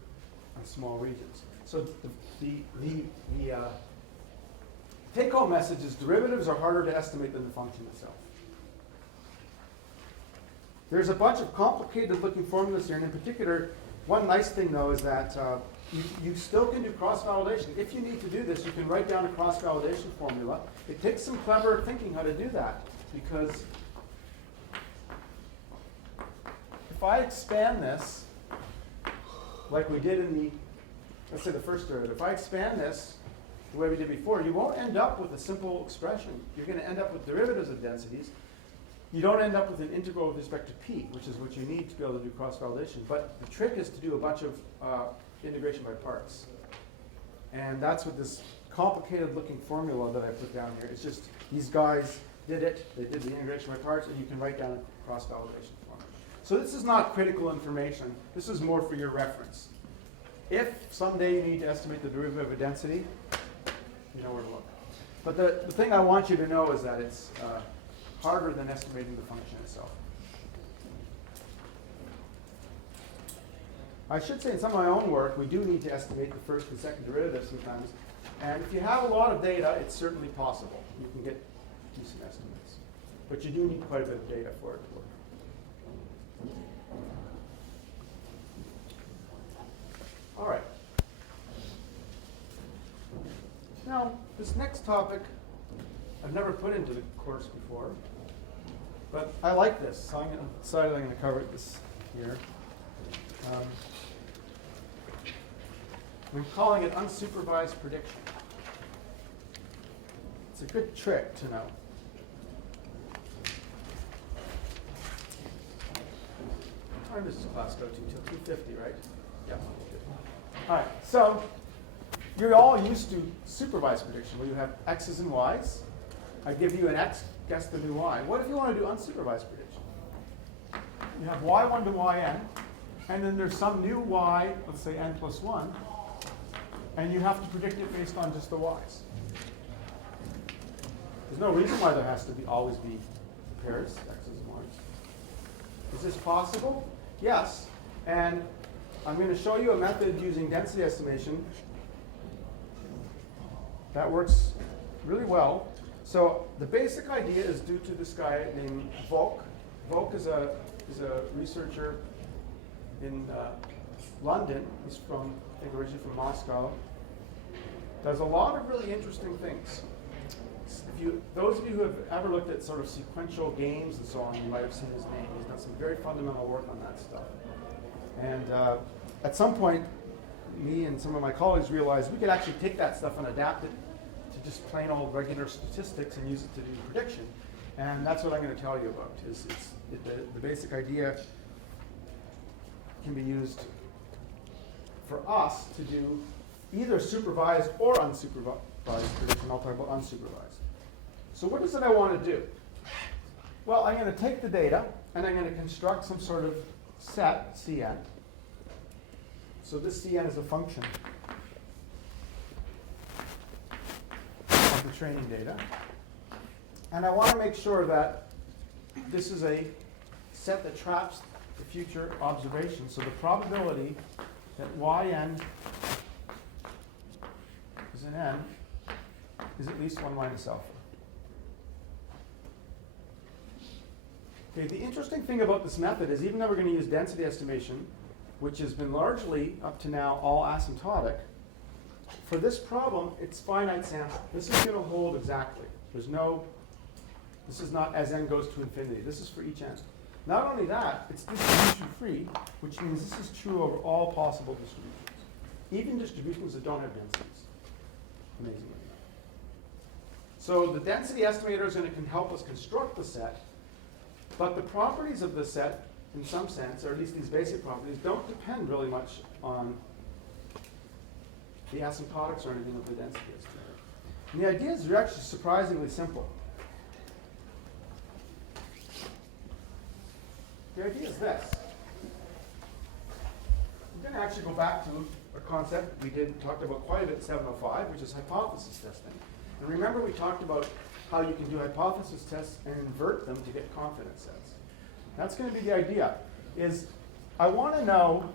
on small regions. So the take-home message is derivatives are harder to estimate than the function itself. There's a bunch of complicated looking formulas here, and in particular, one nice thing though is that you still can do cross-validation. If you need to do this, you can write down a cross-validation formula. It takes some clever thinking how to do that, because if I expand this, like we did in the, let's say the first derivative, if I expand this the way we did before, you won't end up with a simple expression. You're going to end up with derivatives of densities. You don't end up with an integral with respect to p, which is what you need to be able to do cross-validation. But the trick is to do a bunch of integration by parts. And that's what this complicated looking formula that I put down here. It's just these guys did it. They did the integration by parts, and you can write down a cross-validation formula. So this is not critical information. This is more for your reference. If someday you need to estimate the derivative of a density, you know where to look. But the thing I want you to know is that it's harder than estimating the function itself. I should say in some of my own work, we do need to estimate the first and second derivative sometimes. And if you have a lot of data, it's certainly possible. You can get decent estimates. But you do need quite a bit of data for it to work. All right. Now, this next topic I've never put into the course before, but I like this, so decided I'm going to cover this here. I'm calling it unsupervised prediction. It's a good trick to know. What time does this class go to? Till 2:50, right? Yeah. All right, so you're all used to supervised prediction, where you have x's and y's. I give you an x, guess the new y. What if you want to do unsupervised prediction? You have y1 to yn, and then there's some new y, let's say n plus 1, and you have to predict it based on just the y's. There's no reason why there has to always be pairs, x's and y's. Is this possible? Yes. And I'm going to show you a method using density estimation that works really well. So the basic idea is due to this guy named Volk. Volk is a researcher in London. He's from, I think, originally from Moscow. Does a lot of really interesting things. Those of you who have ever looked at sort of sequential games and so on, you might have seen his name. He's done some very fundamental work on that stuff. And at some point, me and some of my colleagues realized we could actually take that stuff and adapt it to just plain old regular statistics and use it to do prediction. And that's what I'm going to tell you about. The basic idea can be used for us to do either supervised or unsupervised prediction. I'll talk about unsupervised. So what is it I want to do? Well, I'm going to take the data and I'm going to construct some sort of set, Cn. So this Cn is a function of the training data. And I want to make sure that this is a set that traps the future observations. So the probability that yn is in n is at least 1 minus alpha. Okay, the interesting thing about this method is even though we're going to use density estimation, which has been largely, up to now, all asymptotic, for this problem, it's finite sample. This is going to hold exactly. This is not as n goes to infinity. This is for each n. Not only that, it's distribution free, which means this is true over all possible distributions, even distributions that don't have densities, amazingly enough. So the density estimator is going to help us construct the set, but the properties of the set, in some sense, or at least these basic properties, don't depend really much on the asymptotics or anything of the density estimator. And the ideas are actually surprisingly simple. The idea is this. I'm going to actually go back to a concept we talked about quite a bit in 705, which is hypothesis testing. And remember we talked about how you can do hypothesis tests and invert them to get confidence sets. That's going to be the idea, is I want to know,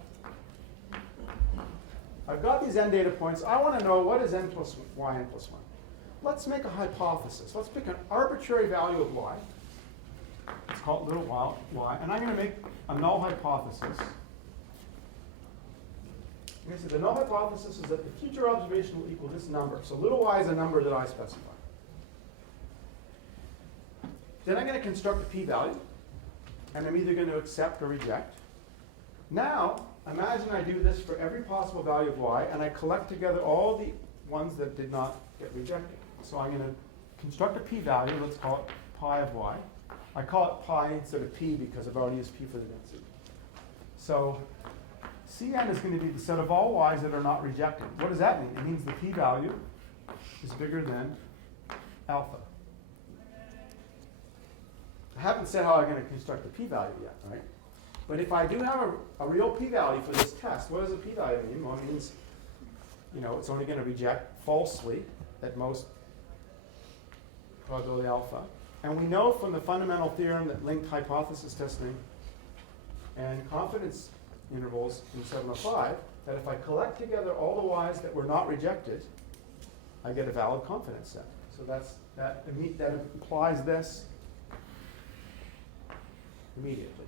I've got these n data points, I want to know what is n plus y n plus 1. Let's make a hypothesis. Let's pick an arbitrary value of y. Let's call it little y, and I'm going to make a null hypothesis. I'm going to say the null hypothesis is that the future observation will equal this number. So little y is a number that I specify. Then I'm going to construct a p-value, and I'm either going to accept or reject. Now, imagine I do this for every possible value of y, and I collect together all the ones that did not get rejected. So I'm going to construct a p-value, let's call it pi of y. I call it pi instead of p because I've already used p for the density. So Cn is going to be the set of all y's that are not rejected. What does that mean? It means the p-value is bigger than alpha. I haven't said how I'm going to construct the p-value yet, right? But if I do have a real p-value for this test, what does a p-value mean? Well, it means, it's only going to reject falsely at most probability alpha. And we know from the fundamental theorem that linked hypothesis testing and confidence intervals in 705 that if I collect together all the y's that were not rejected, I get a valid confidence set. So that implies this immediately.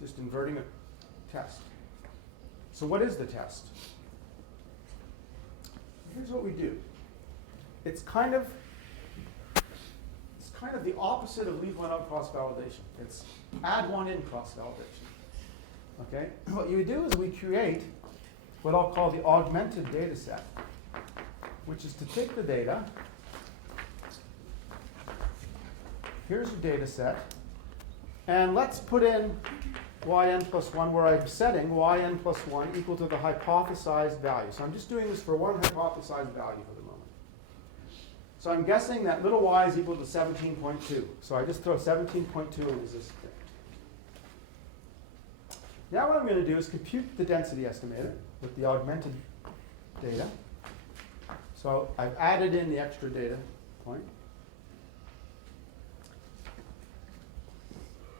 Just inverting a test. So what is the test? here's what we do. It's kind of the opposite of leave one out cross-validation. It's add one in cross-validation. Okay? What you do is we create what I'll call the augmented data set, which is to take the data. Here's your data set. And let's put in yn plus 1 where I'm setting yn plus 1 equal to the hypothesized value. So I'm just doing this for one hypothesized value for the moment. So I'm guessing that little y is equal to 17.2. So I just throw 17.2 in as this thing. Now what I'm going to do is compute the density estimator with the augmented data. So I've added in the extra data point.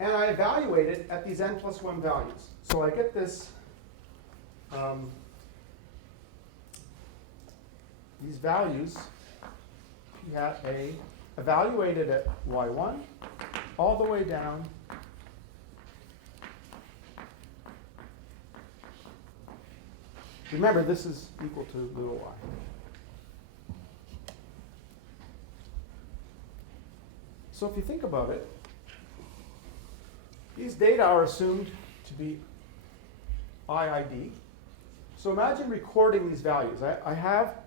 And I evaluate it at these n plus 1 values. So I get this, these values, P hat A, evaluated at y1, all the way down remember, this is equal to little y. So if you think about it, these data are assumed to be IID. So imagine recording these values. I have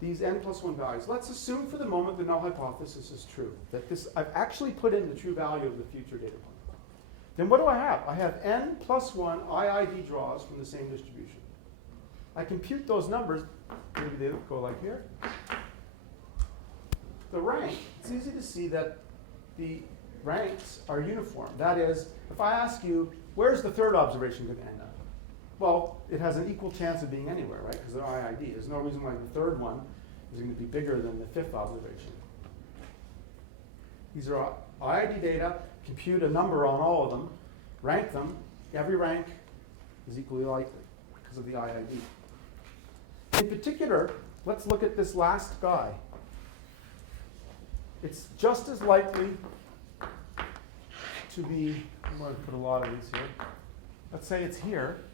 these n plus 1 values. Let's assume for the moment the null hypothesis is true, that this I've actually put in the true value of the future data point. Then what do I have? I have n plus 1 IID draws from the same distribution. I compute those numbers. Maybe they go like here. The rank, it's easy to see that the ranks are uniform. That is, if I ask you, where's the third observation going to end up? Well, it has an equal chance of being anywhere, right? Because they're IID. There's no reason why the third one is going to be bigger than the fifth observation. These are IID data. Compute a number on all of them. Rank them. Every rank is equally likely because of the IID. In particular, let's look at this last guy. It's just as likely to be, I'm going to put a lot of these here. Let's say it's here.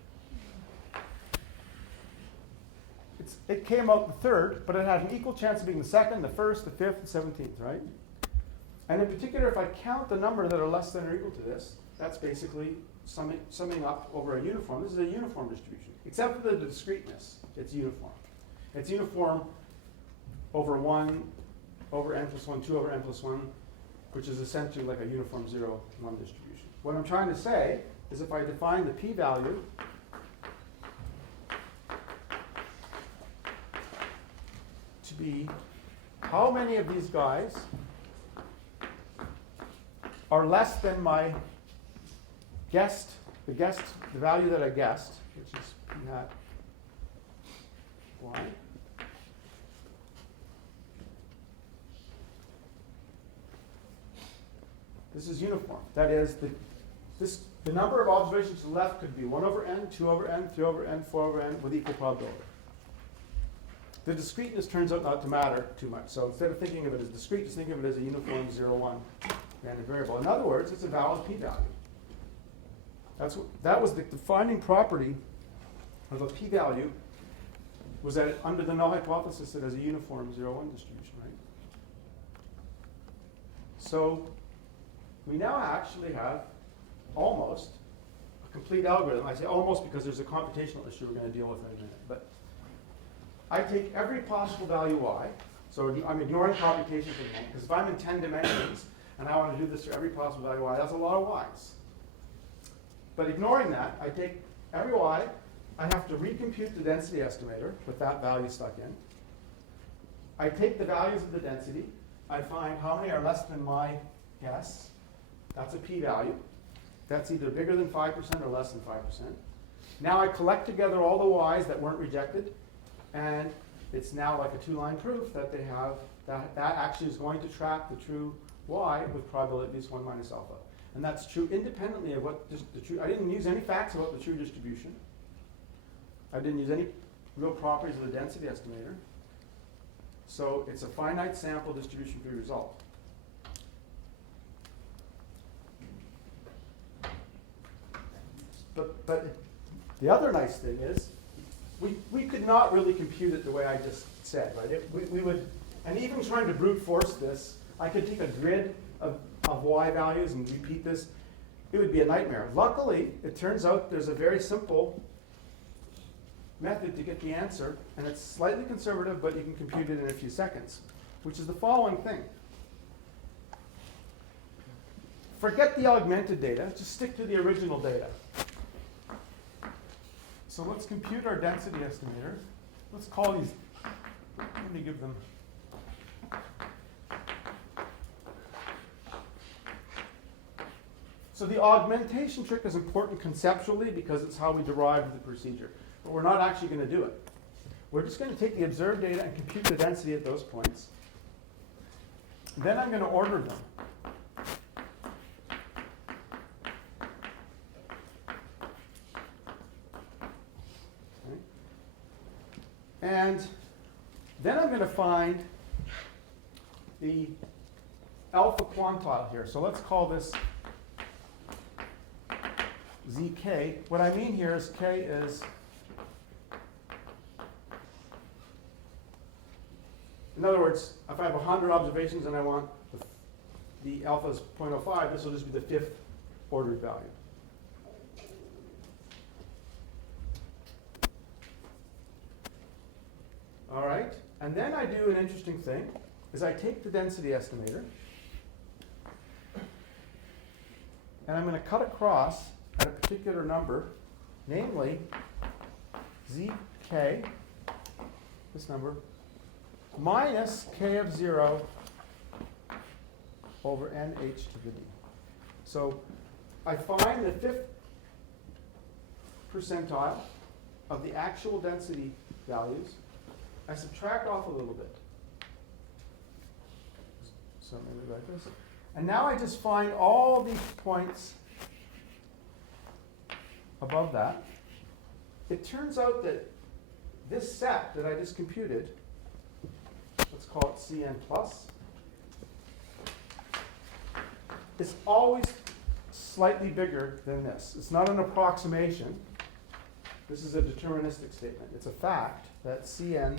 It came out the third, but it had an equal chance of being the second, the first, the fifth, the 17th, right? And in particular, if I count the number that are less than or equal to this, that's basically summing up over a uniform. This is a uniform distribution, except for the discreteness. It's uniform. It's uniform over 1 over n plus 1, 2 over n plus 1, which is essentially like a uniform 0, 1 distribution. What I'm trying to say is if I define the p-value to be how many of these guys are less than my guessed, the value that I guessed, which is p hat y. This is uniform. That is, the number of observations to the left could be 1 over n, 2 over n, 3 over n, 4 over n with equal probability. The discreteness turns out not to matter too much. So instead of thinking of it as discrete, just think of it as a uniform 0, 1 random variable. In other words, it's a valid p-value. That was the defining property of a p-value, was that under the null hypothesis it has a uniform 0, 1 distribution, right? So we now actually have almost a complete algorithm. I say almost because there's a computational issue we're going to deal with in a minute. But I take every possible value y. So I'm ignoring computation for the moment, because if I'm in 10 dimensions and I want to do this for every possible value y, that's a lot of y's. But ignoring that, I take every y. I have to recompute the density estimator with that value stuck in. I take the values of the density. I find how many are less than my guess. That's a p-value. That's either bigger than 5% or less than 5%. Now I collect together all the y's that weren't rejected, and it's now like a two-line proof that they have, that actually is going to track the true y with probability at least 1 minus alpha. And that's true independently of what the true, I didn't use any facts about the true distribution. I didn't use any real properties of the density estimator. So it's a finite sample distribution-free result. But the other nice thing is, we could not really compute it the way I just said, right? We would, and even trying to brute force this, I could take a grid of y values and repeat this. It would be a nightmare. Luckily, it turns out there's a very simple method to get the answer, and it's slightly conservative, but you can compute it in a few seconds, which is the following thing. Forget the augmented data, just stick to the original data. So let's compute our density estimator. Let's call these, let me give them. So the augmentation trick is important conceptually because it's how we derive the procedure. But we're not actually going to do it. We're just going to take the observed data and compute the density at those points. Then I'm going to order them. Okay. And then I'm going to find the alpha quantile here. So let's call this zk. What I mean here is k is, in other words, if I have 100 observations and I want the alpha is 0.05, this will just be the 5th ordered value. All right, and then I do an interesting thing, is I take the density estimator, and I'm going to cut across at a particular number, namely zk, this number, minus k of 0 over nh to the d. So I find the 5th percentile of the actual density values. I subtract off a little bit. So maybe like this. And now I just find all these points above that. It turns out that this set that I just computed, let's call it Cn plus, is always slightly bigger than this. It's not an approximation. This is a deterministic statement. It's a fact that Cn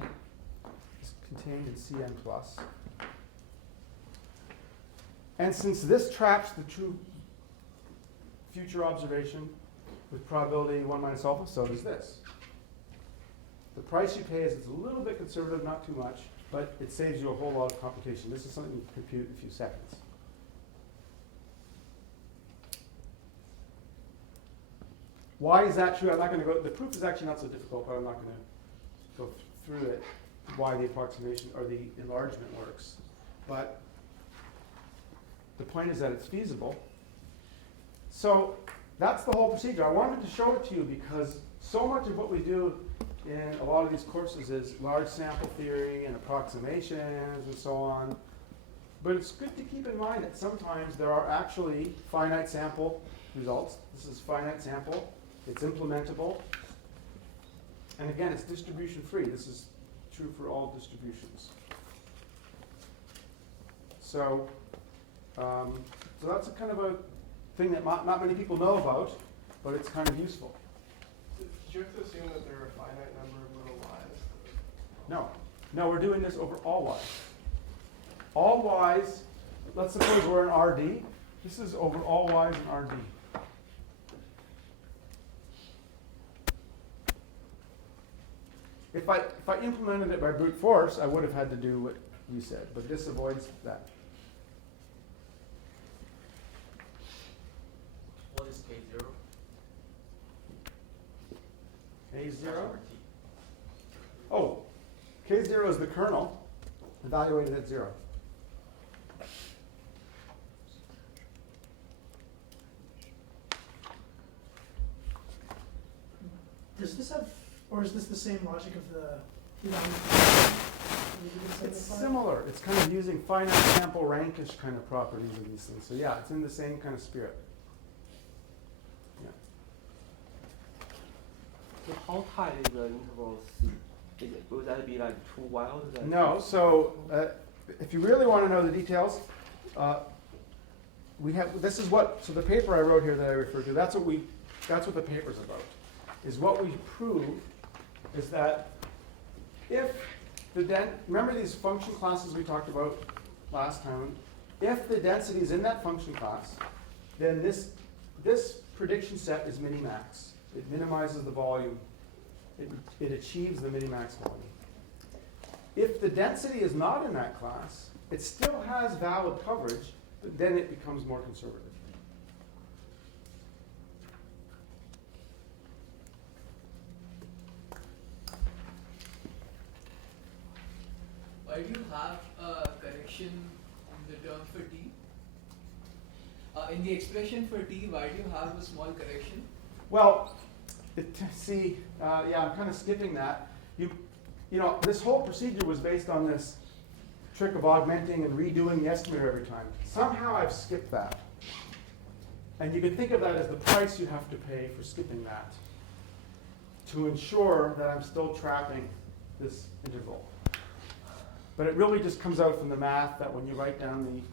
is contained in Cn plus. And since this traps the true future observation with probability 1 minus alpha, so does this. The price you pay is it's a little bit conservative, not too much, but it saves you a whole lot of computation. This is something you can compute in a few seconds. Why is that true? I'm not going to go, the proof is actually not so difficult, but I'm not going to go through it, why the approximation or the enlargement works. But the point is that it's feasible. So that's the whole procedure. I wanted to show it to you because so much of what we do in a lot of these courses is large sample theory and approximations and so on. But it's good to keep in mind that sometimes there are actually finite sample results. This is finite sample. It's implementable. And again, it's distribution free. This is true for all distributions. So that's a kind of a thing that not many people know about, but it's kind of useful. Did you have to assume that there are a finite number of little y's? No, we're doing this over all y's. All y's, let's suppose we're in RD. This is over all y's in RD. If I implemented it by brute force, I would have had to do what you said, but this avoids that. What is K0? K0? Oh, K0 is the kernel evaluated at 0. Does this have, or is this the same logic of the It's similar. It's kind of using finite sample rankish kind of properties of these things. So yeah, it's in the same kind of spirit. Yeah. So how tight is the interval C? Would that be like 2 while? No. So if you really want to know the details, we have. This is what. So the paper I wrote here that I referred to. That's what the paper's about. Is what we prove is that if remember these function classes we talked about last time? If the density is in that function class, then this prediction set is minimax. It minimizes the volume. It achieves the minimax volume. If the density is not in that class, it still has valid coverage, but then it becomes more conservative. Why do you have a correction in the term for t? In the expression for t, why do you have a small correction? Well, I'm kind of skipping that. You know, this whole procedure was based on this trick of augmenting and redoing the estimator every time. Somehow I've skipped that. And you can think of that as the price you have to pay for skipping that to ensure that I'm still trapping this interval. But it really just comes out from the math that when you write down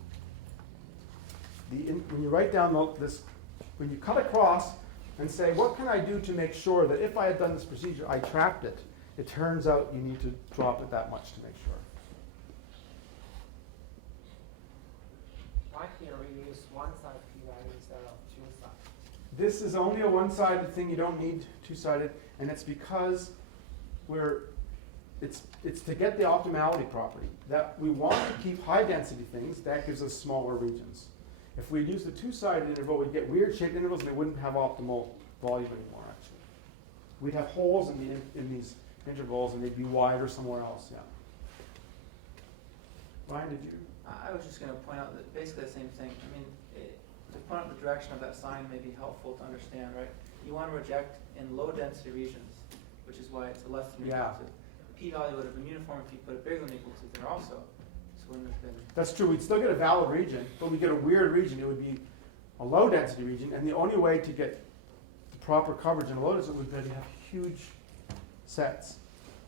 when you cut across and say, what can I do to make sure that if I had done this procedure, I trapped it, it turns out you need to drop it that much to make sure. Why here we use one-side p-value instead of two-side? This is only a one-sided thing. You don't need two-sided, and it's because it's to get the optimality property that we want to keep high-density things. That gives us smaller regions. If we use the two-sided interval, we'd get weird-shaped intervals, and they wouldn't have optimal volume anymore. Actually, we'd have holes in these intervals, and they'd be wider somewhere else. Yeah. Ryan, did you? I was just going to point out that basically the same thing. I mean, to point out the direction of that sign may be helpful to understand, right? You want to reject in low-density regions, which is why it's a less than or equal to. P-value would have been uniform if you put a bigger than or equal to there also. So wouldn't have been. That's true. We'd still get a valid region, but we get a weird region. It would be a low-density region, and the only way to get the proper coverage in a low-density would be to have huge sets.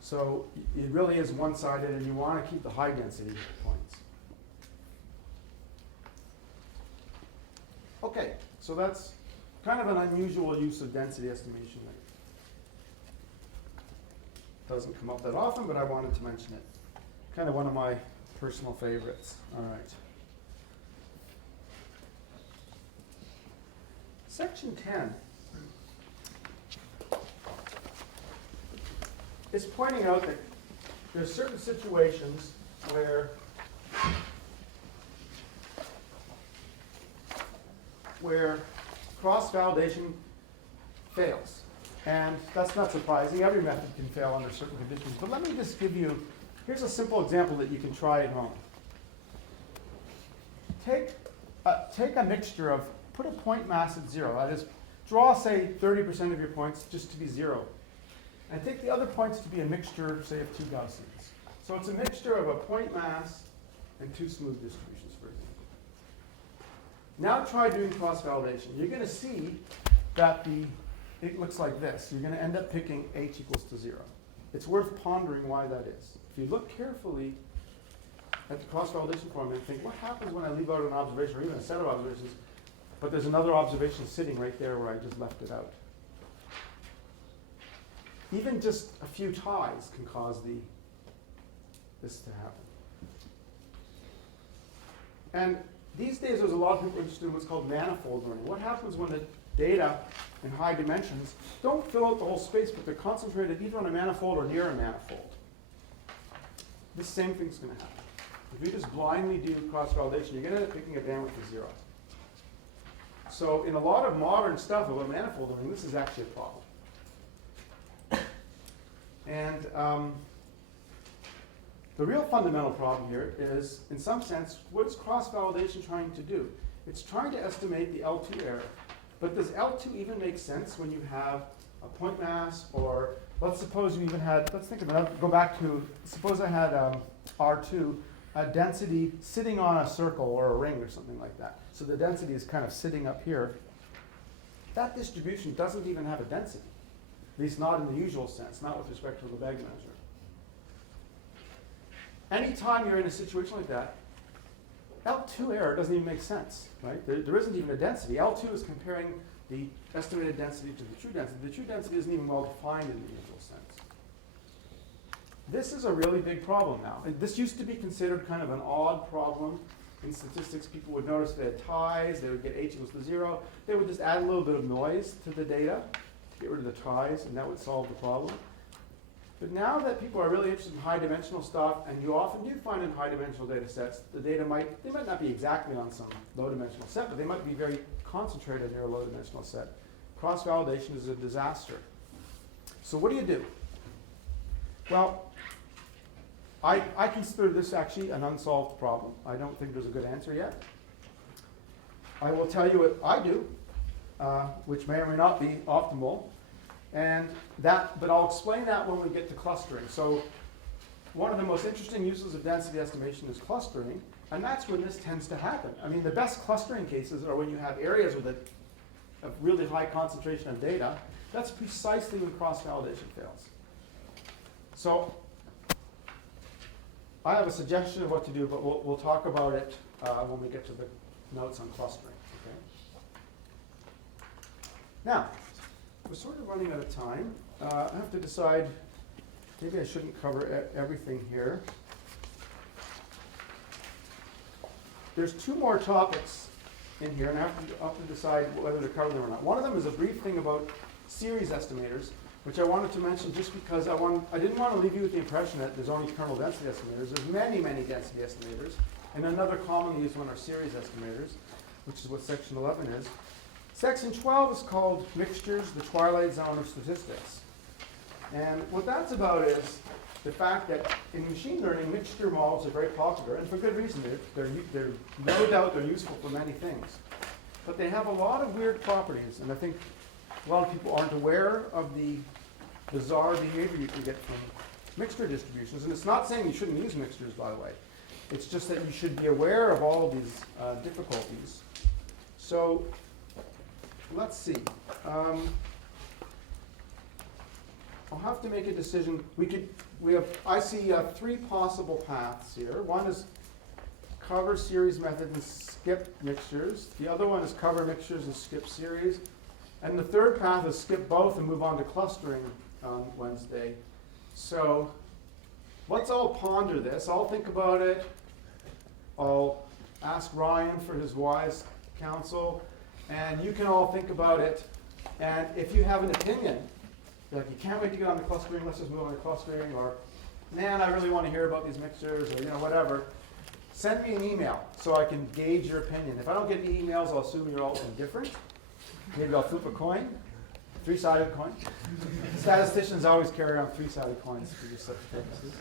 So it really is one-sided, and you want to keep the high-density points. Okay, so that's kind of an unusual use of density estimation that doesn't come up that often, but I wanted to mention it. Kind of one of my personal favorites. All right. Section 10 is pointing out that there's certain situations where cross-validation fails. And that's not surprising. Every method can fail under certain conditions. But let me just give you, here's a simple example that you can try at home. Take a mixture of, put a point mass at 0. That is, draw, say, 30% of your points just to be 0. And take the other points to be a mixture, say, of two Gaussians. So it's a mixture of a point mass and two smooth distributions, for example. Now try doing cross-validation. You're going to see that it looks like this. You're going to end up picking h equals to 0. It's worth pondering why that is. If you look carefully at the cross-validation formula and think, what happens when I leave out an observation or even a set of observations, but there's another observation sitting right there where I just left it out? Even just a few ties can cause this to happen. And these days there's a lot of people interested in what's called manifold learning. What happens when the data in high dimensions don't fill out the whole space, but they're concentrated either on a manifold or near a manifold? The same thing's going to happen. If you just blindly do cross-validation, you're going to end up picking a bandwidth of 0. So in a lot of modern stuff about manifold learning, this is actually a problem. And the real fundamental problem here is, in some sense, what is cross-validation trying to do? It's trying to estimate the L2 error. But does L2 even make sense when you have a point mass, or let's suppose you even had, let's think of another, go back to, suppose I had R2, a density sitting on a circle or a ring or something like that. So the density is kind of sitting up here. That distribution doesn't even have a density. At least not in the usual sense, not with respect to the Lebesgue measure. Anytime you're in a situation like that, L2 error doesn't even make sense, right? There isn't even a density. L2 is comparing the estimated density to the true density. The true density isn't even well defined in the usual sense. This is a really big problem now. And this used to be considered kind of an odd problem in statistics. People would notice they had ties, they would get h equals to 0. They would just add a little bit of noise to the data, get rid of the ties, and that would solve the problem. But now that people are really interested in high dimensional stuff, and you often do find in high dimensional data sets, the data might not be exactly on some low dimensional set, but they might be very concentrated near a low dimensional set. Cross-validation is a disaster. So what do you do? Well, I consider this actually an unsolved problem. I don't think there's a good answer yet. I will tell you what I do, which may or may not be optimal. But I'll explain that when we get to clustering. So one of the most interesting uses of density estimation is clustering, and that's when this tends to happen. I mean, the best clustering cases are when you have areas with a really high concentration of data. That's precisely when cross-validation fails. So I have a suggestion of what to do, but we'll talk about it when we get to the notes on clustering. Okay? Now, we're sort of running out of time. I have to decide, maybe I shouldn't cover everything here. There's 2 more topics in here, and I have to decide whether to cover them or not. One of them is a brief thing about series estimators, which I wanted to mention just because I didn't want to leave you with the impression that there's only kernel density estimators. There's many, many density estimators, and another commonly used one are series estimators, which is what section 11 is. Section 12 is called Mixtures, the Twilight Zone of Statistics. And what that's about is the fact that in machine learning, mixture models are very popular, and for good reason. They're no doubt they're useful for many things. But they have a lot of weird properties, and I think a lot of people aren't aware of the bizarre behavior you can get from mixture distributions. And it's not saying you shouldn't use mixtures, by the way. It's just that you should be aware of all of these difficulties. So let's see. I'll have to make a decision. I see 3 possible paths here. One is cover series method and skip mixtures. The other one is cover mixtures and skip series. And the third path is skip both and move on to clustering on Wednesday. So let's all ponder this. I'll think about it. I'll ask Ryan for his wise counsel. And you can all think about it. And if you have an opinion, like you can't wait to get on to clustering, let's just move on to clustering, or man, I really want to hear about these mixtures, or whatever, send me an email so I can gauge your opinion. If I don't get any emails, I'll assume you're all indifferent. Maybe I'll flip a coin, 3-sided coin. Statisticians always carry around 3-sided coins for just such purposes.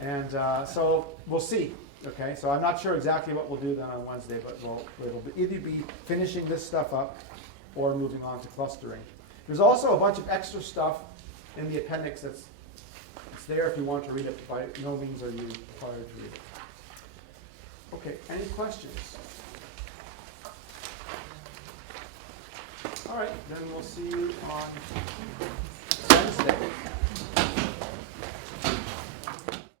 And so we'll see. Okay, so I'm not sure exactly what we'll do then on Wednesday, but it'll either be finishing this stuff up or moving on to clustering. There's also a bunch of extra stuff in the appendix it's there if you want to read it. By no means are you required to read it. Okay, any questions? All right, then we'll see you on Wednesday.